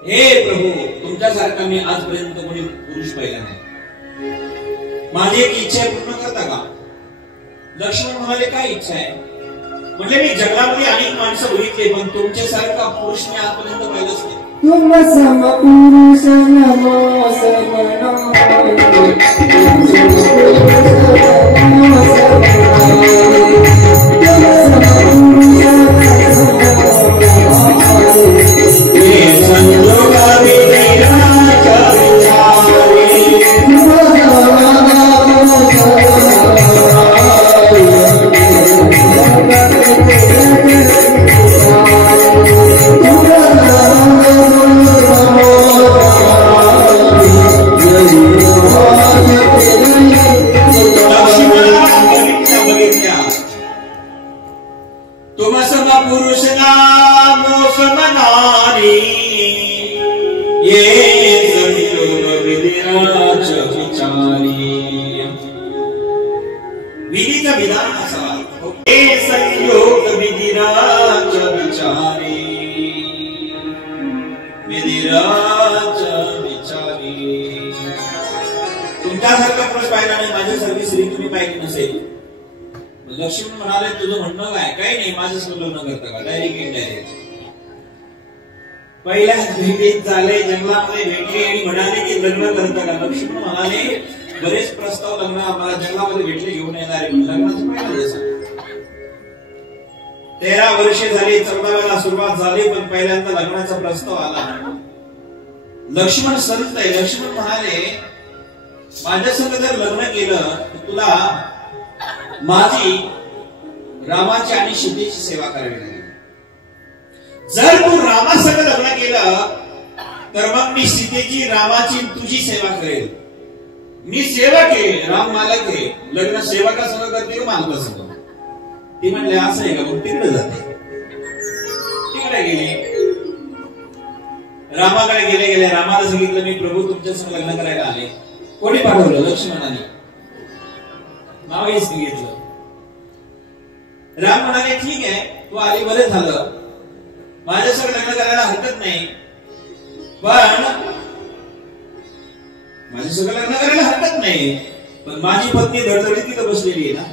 हे प्रभू, तुमच्यासारखा मी आजपर्यंत कोणी पुरुष पाहिला नाही. माझी एक इच्छा पूर्ण करता का. लक्ष्मण म्हणाले, काय इच्छा आहे. म्हणजे मी जगामध्ये अनेक माणसं बघितले, पण तुमच्यासारखा पुरुष मी आजपर्यंत पाहिलाच नाही. तुम सम पुरुष नमो समना, विधीचा विधान असावा. हे संयोग विधिराच्या विचारी, विधिराच्या विचारी. तुमच्यासारखा पुरुष पाहिला नाही, माझ्यासारखी स्त्री तुम्ही पाहिली नसेल. लक्ष्मण म्हणाले, तुझं म्हणणं काय. काही नाही, माझ्यासोबत लग्न करता का. डायरेक्ट इनडायरेक्ट पहिल्या भेटीत झाले, जंगलामध्ये भेटले आणि म्हणाले की लग्न करता का. लक्ष्मण म्हणाले, बरेच प्रस्ताव लग्न आम्हाला जंगलामध्ये भेटले, घेऊन येणारे, पण लग्नाचं पहिला दिवस. 13 वर्षे झाली, 14व्याला सुरुवात झाली, पण पहिल्यांदा लग्नाचा प्रस्ताव आला. लक्ष्मण संत आहे. लक्ष्मण म्हणाले, माझ्या संग जर लग्न केलं तर तुला माझी, रामाची आणि सीतेची सेवा करावी लागेल. जर तू रामासंग लग्न केलं तर मग मी सीतेची, रामाची, तुझी सेवा करेल. मी सेवक आहे, राम मालक आहे. लग्न सेवकासंग करते का मालकासंग. ती म्हणले, असं आहे का. मग तिकडे जाते. तिकडे गेले, रामाकडे गेले. रामाला सांगितलं, मी प्रभू तुमच्या संग लग्न करायला आले. कोणी पाठवलं. लक्ष्मणाने नावही सांगितलं. राम म्हणाले, ठीक आहे, तू आली, बरे झालं, माझ्यासंग लग्न करायला हरकत नाही, पण माझ्या सगळं लग्न करायला हरकत नाही, पण माझी पत्नी धडधडीत तिथं बसलेली आहे ना.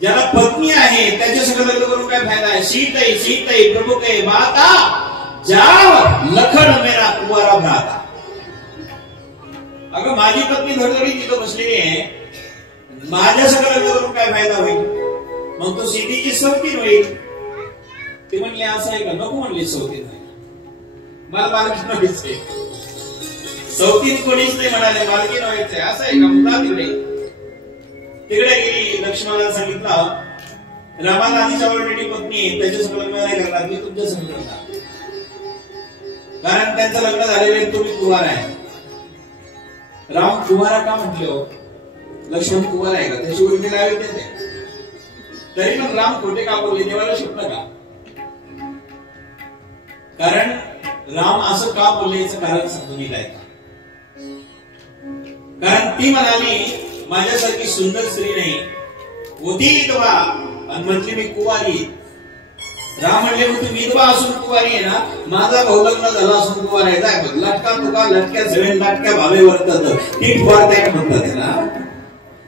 ज्याला पत्नी आहे त्याच्या सगळं लग्न करून काय फायदा आहे. सीतई सीतई प्रभु के बाता जाव लखन मेरा कुंवारा भ्राता. अगं माझी पत्नी धडधडीत तिथं बसलेली आहे, माझ्या सगळं लग्न करून काय फायदा होईल. मग तो सीतेची सवतीन होईल. ते म्हणले असं आहे का. नको म्हणले सवतीन व्हायला, मला मालकीन व्हायचंय. सवतीन कोणीच नाही म्हणाले, मालकीन व्हायचंय. असं आहे का. मुला तिकडे गेली. लक्ष्मणाला सांगितलं रामाला आधीच्या ऑलरेडी पत्नी आहे, त्याच्या सगळं लग्न नाही करणार, मी तुमच्या संग करणार. कारण त्यांचं लग्न झालेलं आहे, तुम्ही कुवार आहे. राम कुवारा का म्हटले हो. लक्ष्मण कुवार आहे का. त्याची उर्मी लावली ते तरी पण राम खोटे का बोलले. देवाला शोधलं का. कारण राम असं का बोलले याचं कारण समजून येत. कारण ती म्हणाली माझ्यासारखी सुंदर स्त्री नाही होती विधवा आणि म्हटली मी कुवारी. राम म्हणले मग तू विधवा असून कुवारी आहे ना. माझा भाऊ लग्न झाला असून कुवार आहे. काय लटका तुका लटक्या सगळे लटक्या भावे वर्तत ती कुवारता म्हणतात ना.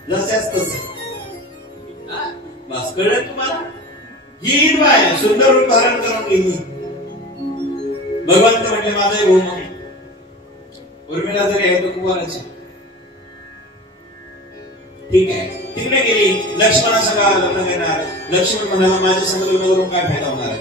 जसंच तसं बस कळलं तुम्हाला. ही विधवा आहे, सुंदर रूप धारण करून गेली. भगवंत म्हटले माझा भाऊ मग उर्मिला जरी आहे तो कुवाराची. ठीक आहे. तिकडे गेली. लक्ष्मणा सगळं लग्न घेणार. लक्ष्मण म्हणाला माझ्या संग लग्न करून काय फायदा होणार आहे.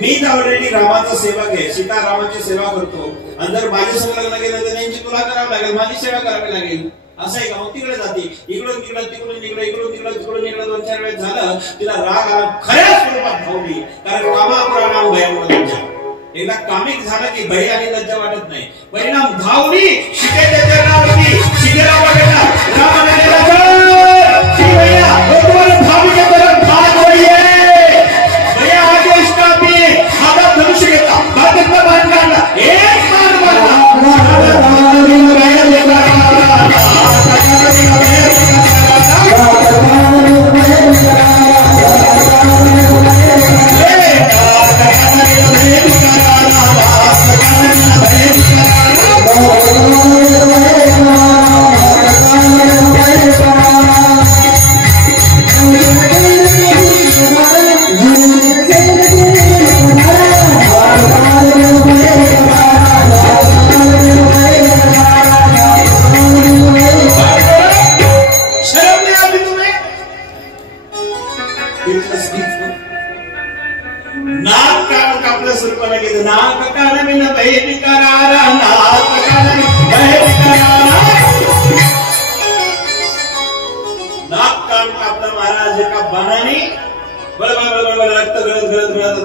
मी तर ऑलरेडी रामाचा सेवक आहे, सीतारामाची सेवा करतो. आणि जर माझ्या संग लग्न केलं तर त्यांची तुला करावं लागेल, माझी सेवा करावी लागेल. असं आहे का. मग तिकडे जाते. इकडून तिकडं तिकडून तिकडे इकडून तिकडं तिकडून इकडं 2-4 वेळेस झालं. तिला राग आला. खऱ्या स्वरूपात धावली. कारण कामापुरा नाम भयामुळे एकदा कामिक झालं की भय आणि लज्जा वाटत नाही. परिणाम धावली. शिकेच्या चरणावरती शिकेला वाटला. रामाने केला भैया भगवान भावी के तरफ भाग होइए. भैया आगे स्टॉप ये हाथ धनुष्य घेतला. बाजूला बाण काढला. एक बाण मारला.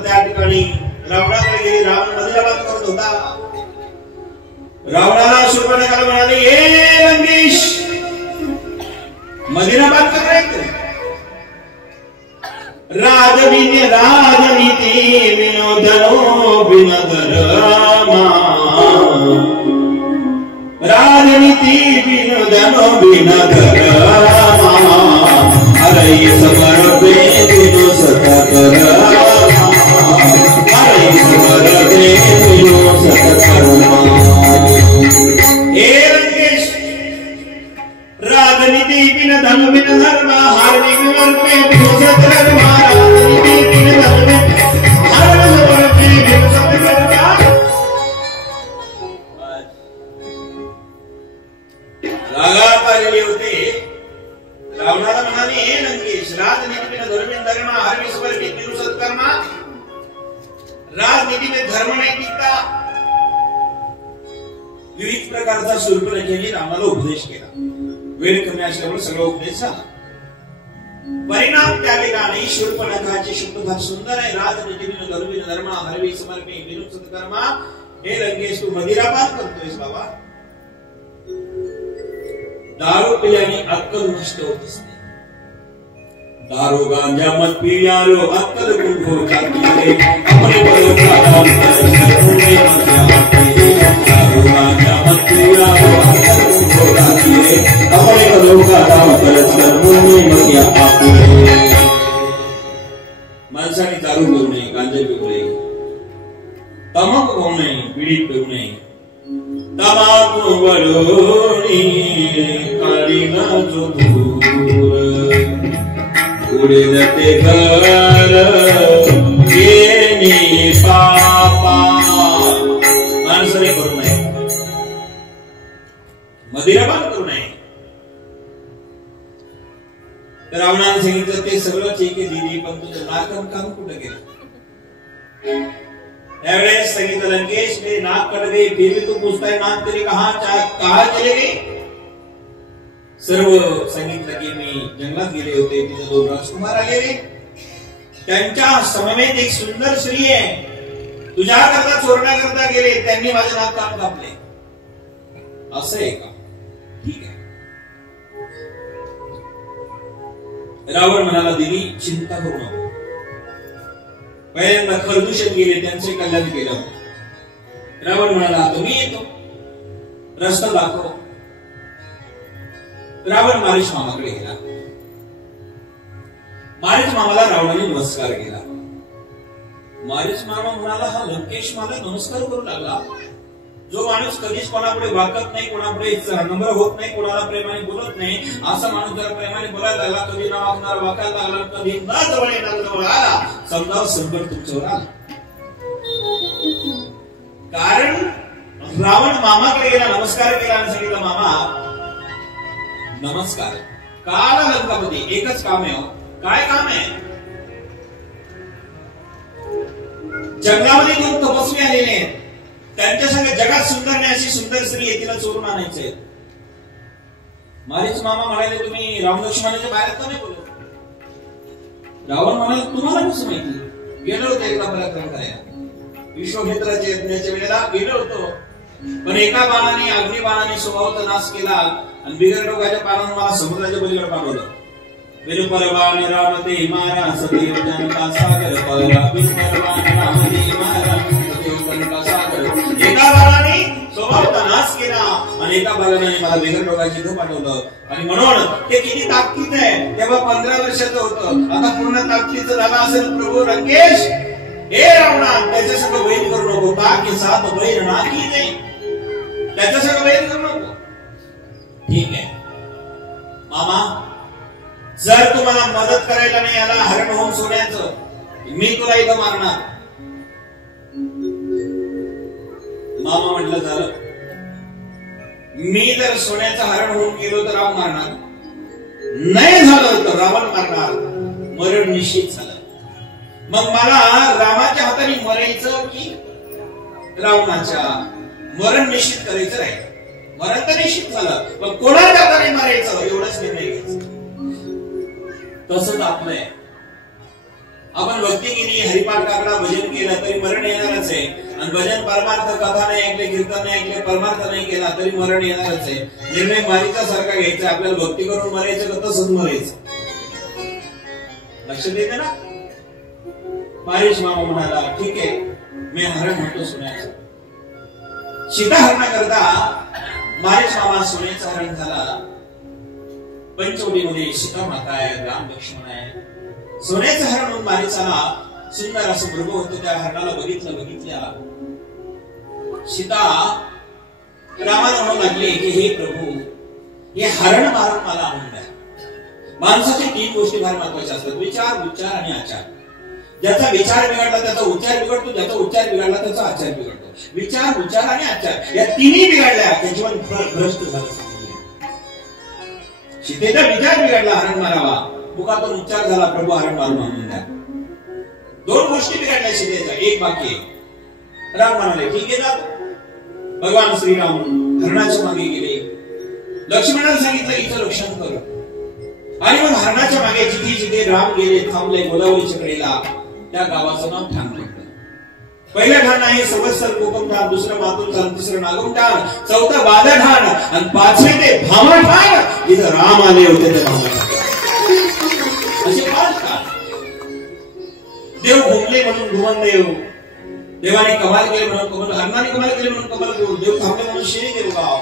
त्या ठिकाणी रावणाकडे गेली. रावण मदिराबाद करत होता. रावणाला शूर्पणखा म्हणाले ए लंकेश मदिराबाद कर. राजनीती विनोदनो बिनधर्मा. राजनीती विनोदनो बिनधर्मा. अरे समर्पे विनो सतकर्मा. राजनीति बिन धन बिन धर्म हारनी समर्पे बिन सत्कर्मा. राजनीति बिन धन बिन हारनी समर्पे बिन सत्कर्मा. रागात आलेले होते. रावणाला म्हणाले हे लंकेश राजनीति बिन धर्म बिन धर्म हारनी समर्पे बिन सत्कर्मा. राजनीति में धर्म नहीं दिखता. विविध प्रकारचा शूर्पणखेने रामाला उपदेश केला. वेळ कमी असल्यामुळे सगळं उपदेश झाला. परिणाम त्या ठिकाणी शूर्पणखाचे शब्द फार सुंदर आहे. राजनीति बिन धर्म बिन धर्म हरवी समर्पे बिन सत्कर्मा. हे लंकेश तू मदिरापान करतोयस बाबा. दारू पिल्याने अक्कल नष्ट होत असते. दारू गांजा मत पियारो अक्कल गुम हो जाती है. अपने बड़ों का नाम करने मत आती है. दारू गांजा मत पियारो अक्कल गुम हो जाती है. अपने बड़ों का नाम करने मत आती है. माणसाने दारू पिऊ नये, गांजा पिऊ नये, तंबाखू खाऊ नये, बीडी पिऊ नये. तंबाखू वळोनी काळीना जो दूर उडेल ते घर येणी पापा. माणसाने करू नये, मदिरापान करू नये. तर रावणाने सांगितलं ते सगळं ठीक आहे दिदी, पण तुझं नाकम काम कुठं गेलं? त्यावेळेस सांगितलं लंकेश मेरे नाक कट गई, फिर भी तू पूछता है नाक तेरे कहाँ चले गए? सर्व सांगितलं की मी जंगलात गेले होते, तिथे 2 राजकुमार आलेले, त्यांच्या समवेत एक सुंदर स्त्री आहे, तुझ्या करता चोरण्याकरता गेले, त्यांनी माझे नाक कान कापले. असं आहे का? ठीक आहे. रावण म्हणाला देवी चिंता करू नको. पहिल्यांदा खरदूषण गेले, त्यांचे कल्याण केलं. रावण म्हणाला तुम्ही येतो, रस्ता दाखव. रावण मारीच मामाकडे गेला. मारीच मामाला रावणाने नमस्कार केला. मारीच मामा म्हणाला हा लंकेश मला नमस्कार करू लागला. जो माणूस कधीच कोणापुढे वाकत नाही, कोणापुढे नम्र होत नाही, कोणाला प्रेमाने बोलत नाही, असा माणूस जर प्रेमाने बोलायला लागला, कधी न वागणार वाकायला लागला, कधी न जवळ येणार जवळ आला, समजा संकट तुमच्यावर आला. कारण रावण मामाकडे गेला, नमस्कार केला आणि सांगितलं मामा नमस्कार. का आला लंकापती? एकच काम आहे. काय काम आहे? जंगलामध्ये 2 तपस्वी आलेले आहेत, त्यांच्या संग जगात सुंदर नाही अशी सुंदर स्त्री आहे, तिला चोरून आणायचंय. मारीच मामा म्हणाले तुम्ही राम लक्ष्मणाच्या बाहेर नाही बोलत. रावण म्हणाले तुम्हाला कसं माहिती? गेलो होतो एकदा पराक्रम करायला, विश्वमित्राच्या यज्ञाच्या वेळेला गेलो होतो, पण एका बाणाने अग्निबाणाने स्वभावाचा नाश केला आणि बिगर डोक्याच्या पानाने मला समुद्राच्या पलीकडे पाठवलं. विरुपरवान रामते मारा सदैव जनता सागर परा, विरुपरवान रामते मारा सदैव जनता सागर. एका बाणाने स्वभावाचा नाश केला आणि एका बाणाने मला बिगर डोक्याची इथं पाठवलं. आणि म्हणून ते किती ताकदीत आहे. तेव्हा 15 वर्षाचं होतं, आता पूर्ण ताकदीचं झालं असेल. प्रभू लंकेश हे रावणा त्याच्या सगळं वैर करू नको. ताके साथ वैर नाकी नाही, त्याच्या सगळं वैर करू नको. ठीक आहे मामा, जर तुम्हाला मदत करायला नाही आला हरण होऊन सोन्याचं, मी तुला इथं मारणार. मामा म्हटलं झालं, मी जर सोन्याचं हरण होऊन गेलो तर राव मारणार, नाही झालं तर रावण मारणार. मरण निश्चित झालं. मग मला रामाच्या हाताने मरायचं की रावणाच्या? मरण निश्चित करायचं राहील. मरण तर निश्चित झालं, पण कोणाच्या हाताने मारायचं एवढंच निर्णय घ्यायचं. तसंच आपलं आहे. आपण भक्ती केली, हरिपाठ काकडा, भजन केलं तरी मरण येणारच आहे. आणि भजन परमार्थ कथा नाही ऐकले, कीर्तन नाही ऐकले, परमार्थ नाही केला तरी मरण येणारच आहे. निर्णय मारीचा सारखा घ्यायचा. आपल्याला भक्ती करून मरायचं का तसंच मरायचं? लक्ष देते ना? मारीच मामा म्हणाला ठीक आहे मी हरण म्हणतो सोन्याचं. सीता हरणाकरता मारीच मामा सोन्याचं हरण झाला. पंचवटीमध्ये सीता माता आहे, राम लक्ष्मण आहे. सोन्याचं हरण म्हणून मारीचाला सुंदर असं मृग होतं. त्या हरणाला बघितल्या सीता रामाला म्हणू लागली की हे प्रभू हे हरण मारून मला आणून द्या. माणसाच्या 3 गोष्टी फार महत्वाच्या असतात, विचार, उच्चार आणि आचार. ज्याचा विचार बिघडला त्याचा उच्चार बिघडतो, ज्याचा उच्चार बिघडला त्याचा आचार बिघडतो. विचार, उच्चार आणि आचार या तिन्ही बिघडल्या त्या जीवन भ्रष्ट झालं. सीतेचा विचार बिघडला हरण मारावा, मुखातून उच्चार झाला प्रभू हरण मारून आणून द्या. 2 गोष्टी बिघडल्या सीतेचा. एक बाकी राम म्हणाले ठीक आहे जातो. भगवान श्रीराम हरणाच्या मागे गेले. लक्ष्मणाला सांगितलं इथं रक्षण कर. आणि मग हरणाच्या मागे जिथे राम गेले थांबले गोदावरीच्या कडेला त्या गावाचं नाव ठाण पडलं. पहिलं ठाण आहे संवत्सर कोकमठाण, दुसरं मातूर ठाण, तिसरं नागमठाण, चौथं बाधाठाण आणि 5वे ते भामाठाण. जिथं राम आले होते ते भामाठाण. असे 5 ठाण. देव घुमले म्हणून घुमन देव, देवाने कमाल केले म्हणून कमल, हरणाने कमाल केले म्हणून कमल देव, देव थांबले म्हणून श्री देव गाव.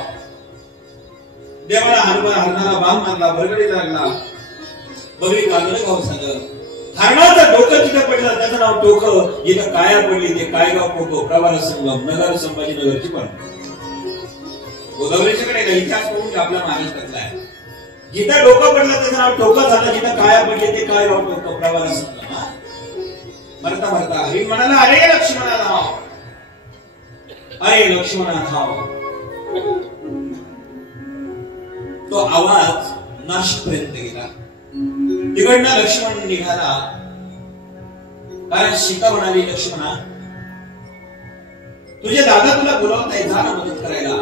देवाला हरणाला बाण मारला, बरगडी लागला, बगडी कागद गाव झालं. हरणाचं डोकं तिथं पडलं, त्याचं नाव टोकं. जिथं काया पडली ते कायगाव पोको, प्रवार संगम, नगर संभाजीनगरची पण. गोदावरीच्याकडे इतिहास करून आपल्या महाराष्ट्रातला आहे. जिथं डोकं पडलं त्याचं नाव टोकं झालं, जिथं काया पडले ते काय कपडावाला समजा. मरता मरता हरी म्हणाला, अरे लक्ष्मणा धाव, अरे लक्ष्मणा धाव. तो आवाज नाशिकपर्यंत गेला. तिकडनं लक्ष्मण निघाला, कारण सीता म्हणाली, लक्ष्मणा तुझे दादा तुला बोलवत आहे, जा ना मदत करायला.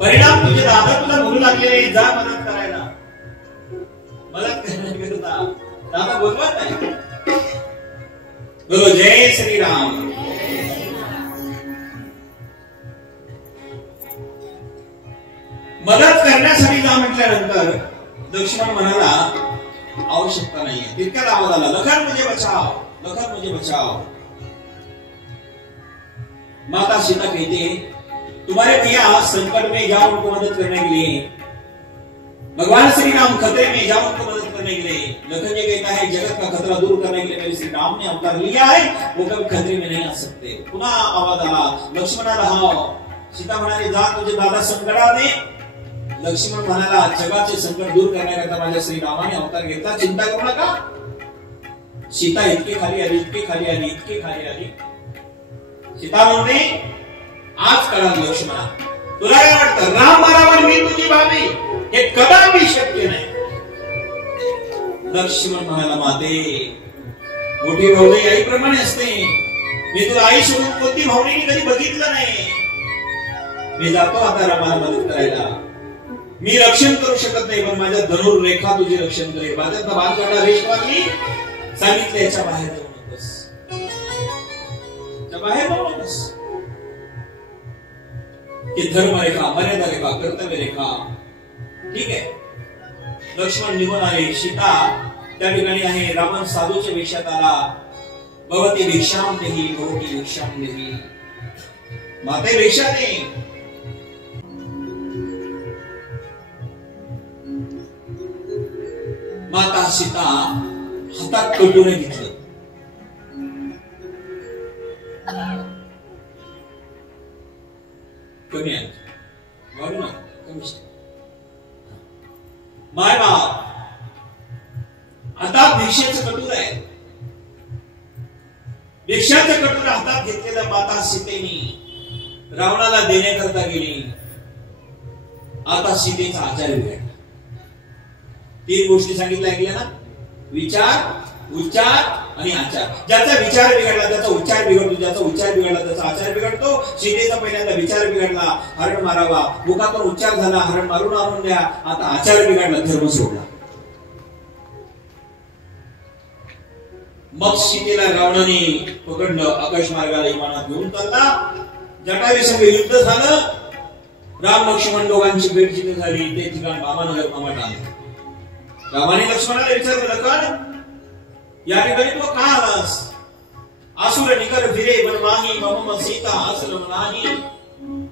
परिणाम तुझे दादा तुला बोलू लागलेले, जा मदत करायला. मदत करण्याकरता दादा बोलवत नाही. बोलो जय श्रीराम. मदत करण्यासाठी जा म्हटल्यानंतर लक्ष्मण म्हणाला, आवश्यकता नाहीये. तितक्यात आवाज आला, लखन मुझे बचाओ, लखन मुझे बचाओ. माता सीता कहते, तुम्हारे भैया संकट में जाओ उनको मदद करने के लिए, भगवान श्री राम खतरे में जाओ उनको मदद करने के लिए. लखन जी कहता है, जगत का खतरा दूर करने के लिए मेरे श्री राम ने अवतार लिया है, वो कभी खतरे में नहीं आ सकते. पुन्हा आवाज आला, लक्ष्मणा रहाओ. सीता म्हणाली, जा तुझे दादा संकटाने. लक्ष्मण म्हणाला, जगाचे संकट दूर करण्याकरता माझ्या श्री रामाने अवतार घेतला, चिंता करू नका. सीता इतके खाली आली, इतके खाली आली, इतके खाली आली. सीता म्हणते, आज कळा लक्ष्मणा, तुला काय वाटतं राम मारावर मी तुझी भावी, हे कदापि शक्य नाही. लक्ष्मण म्हणाला, माते मोठी भावनी आईप्रमाणे असते. मी तुला आई सोडून कोणती भावनेने कधी बघितलं नाही. मी जातो आता रामाला मदत करायला. मी रक्षण करू शकत नाही, पण माझ्या धनुर्रेखा तुझे रक्षण करेल. माझ्यात बाण काढा, रेष मारली, सांगितलं याच्या बाहेर जाऊ नकोस, बाहेर जाऊ नकोस. की धर्मरेखा, मर्यादा रेखा, कर्तव्य रेखा. ठीक आहे. लक्ष्मण निघून आले. सीता त्या ठिकाणी आहे. रावण साधूच्या वेशात आला. भवती भिक्षाम देही, भवती भिक्षाम देही. माते भिक्षा दे. माता सीता हातात कटोरे घेतलं. कमी आहे, वाढू ना, कमी. माय बाप आता भिक्षेचं कटोर आहे. भिक्षाचं कटोर हातात घेतलेल्या माता सीतेने रावणाला देण्याकरता गेली. आता सीतेचा आचार्य बिघडला. 3 गोष्टी सांगितल्या ऐकल्या ना, विचार, उच्चार आणि आचार. ज्याचा विचार बिघडला त्याचा उच्चार बिघडतो, ज्याचा उच्चार बिघडला त्याचा आचार बिघडतो. सीतेचा पहिल्यांदा विचार बिघडला, हरण मारावा. मुखातून उच्चार झाला, हरण मारून आणून द्या. आता आचार बिघडला, धर्म सोडला. मग सीतेला रावणाने पकडलं, आकाश मार्गाला विमानात घेऊन चालला. जटायुसंग युद्ध झालं. राम लक्ष्मण दोघांची भेट जिथे झाली ते ठिकाण भामानगर मामात आलं. रामाने लक्ष्मणाला विचारलं, लखन या ठिकाणी तू का आलास? आसुर निकर फिरे बनवाही, मम सीता आश्रम नाही.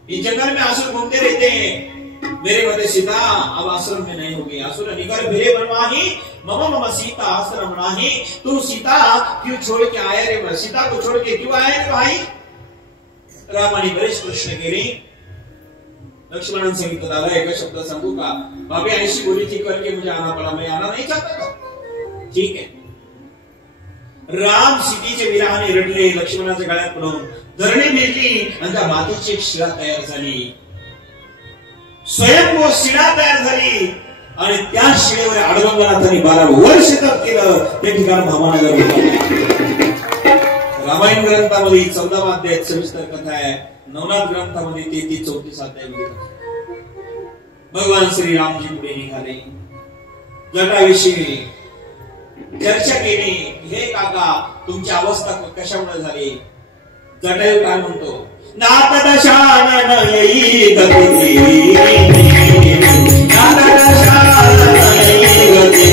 इस जंगल में आसुर घूमते रहते हैं, मेरे मते सीता अब आश्रम में नहीं होगी. आसुर निकर फिरे बनवाही, मम सीता आश्रम नाही. तू सीता क्यों छोड़ के आया रे? सीता को छोड़ के क्यों आया रे भाई? रामाने बरेच प्रश्न केले. लक्ष्मणाने सांगितलं, दादा एका शब्दात सांगू का? बाबे 80 गोली थी करके मुझे आना पड़ा, मैं आना नहीं चाहता था. ठीक है. राम सीतेच्या विरहाने रडले. लक्ष्मणाच्या गळ्यात पडून धरणी मिळली आणि त्या मातीची एक शिळा तयार झाली. स्वयं शिळा तयार झाली आणि त्या शिळेवर आडगंगानाथांनी 12 वर्ष तप केलं. ते ठिकाण भामानगर होतं. रामायण ग्रंथामध्ये 14 अध्यायात सविस्तर कथा आहे. नवनाथ ग्रंथामध्ये 33-34 अध्याय. भगवान श्री रामजी पुढे निघाले. जटाविषयी चर्चा केली. हे काका तुमची अवस्था कशामुळे झाली? जटायू काय म्हणतो? नाथ दशानन येई गती, नाथ दशानन येई गती,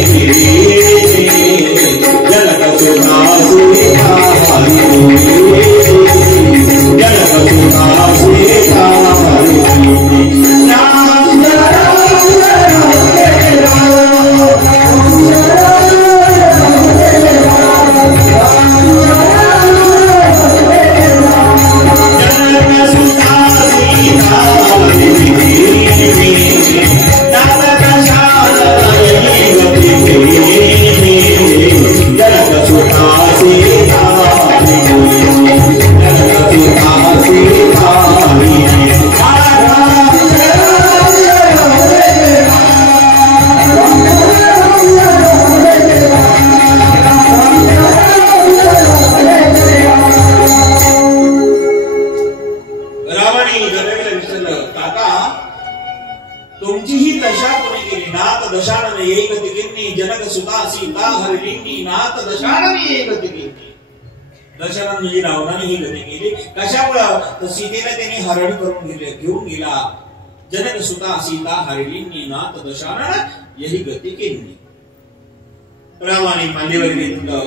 जलक सुधा सुधा जलक सुधा सुधा सीता काका तुमची ही दशा कोणी केली नाथ दशानन एक दिकिन्नी जनक सुता सीता हरिणी नाथ दशानन एक दिकिन्नी दशानन म्हणजे रावणाने ही गती केली कशामुळं तर सीतेला त्यांनी हरण करून घेऊन गेला जनक सुता सीता हरिणी नाथ दशानन यही गती केली रामाने मांडीवर घेतलं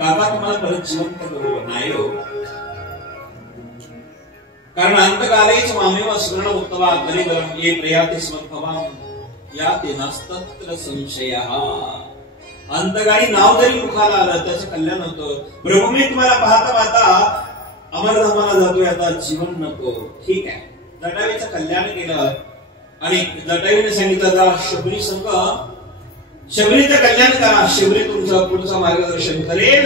काका तुम्हाला परत जिवंत करू नाही हो कारण अंतकालेच मामेव स्मरण उत्तवा कलिगलम ये प्रयाते स्मत्भवाम या ते नास्तत्र संशयः अंतकाळी नाव जरी मुखाला आलं त्याचं कल्याण होतं प्रभू मी तुम्हाला पाहता पाहता अमरधामाला जातोय आता जीवन नको ठीक आहे जटायूचं कल्याण केलं आणि जटायूने सांगितलं जा शबरी संघ शबरीचं कल्याण करा शबरी तुमचं पुढचं मार्गदर्शन करेल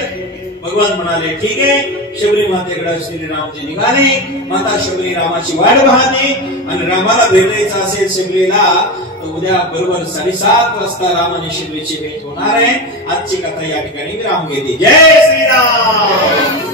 भगवान म्हणाले ठीक आहे शबरी मातेकडे श्रीरामजी निघाले माता शबरी रामाची वाट पाहते आणि रामाला भेटायचं असेल शबरीला तर उद्या बरोबर 7:30 वाजता राम आणि शबरीची भेट होणार आहे आजची कथा या ठिकाणी विराम घेते जय श्रीराम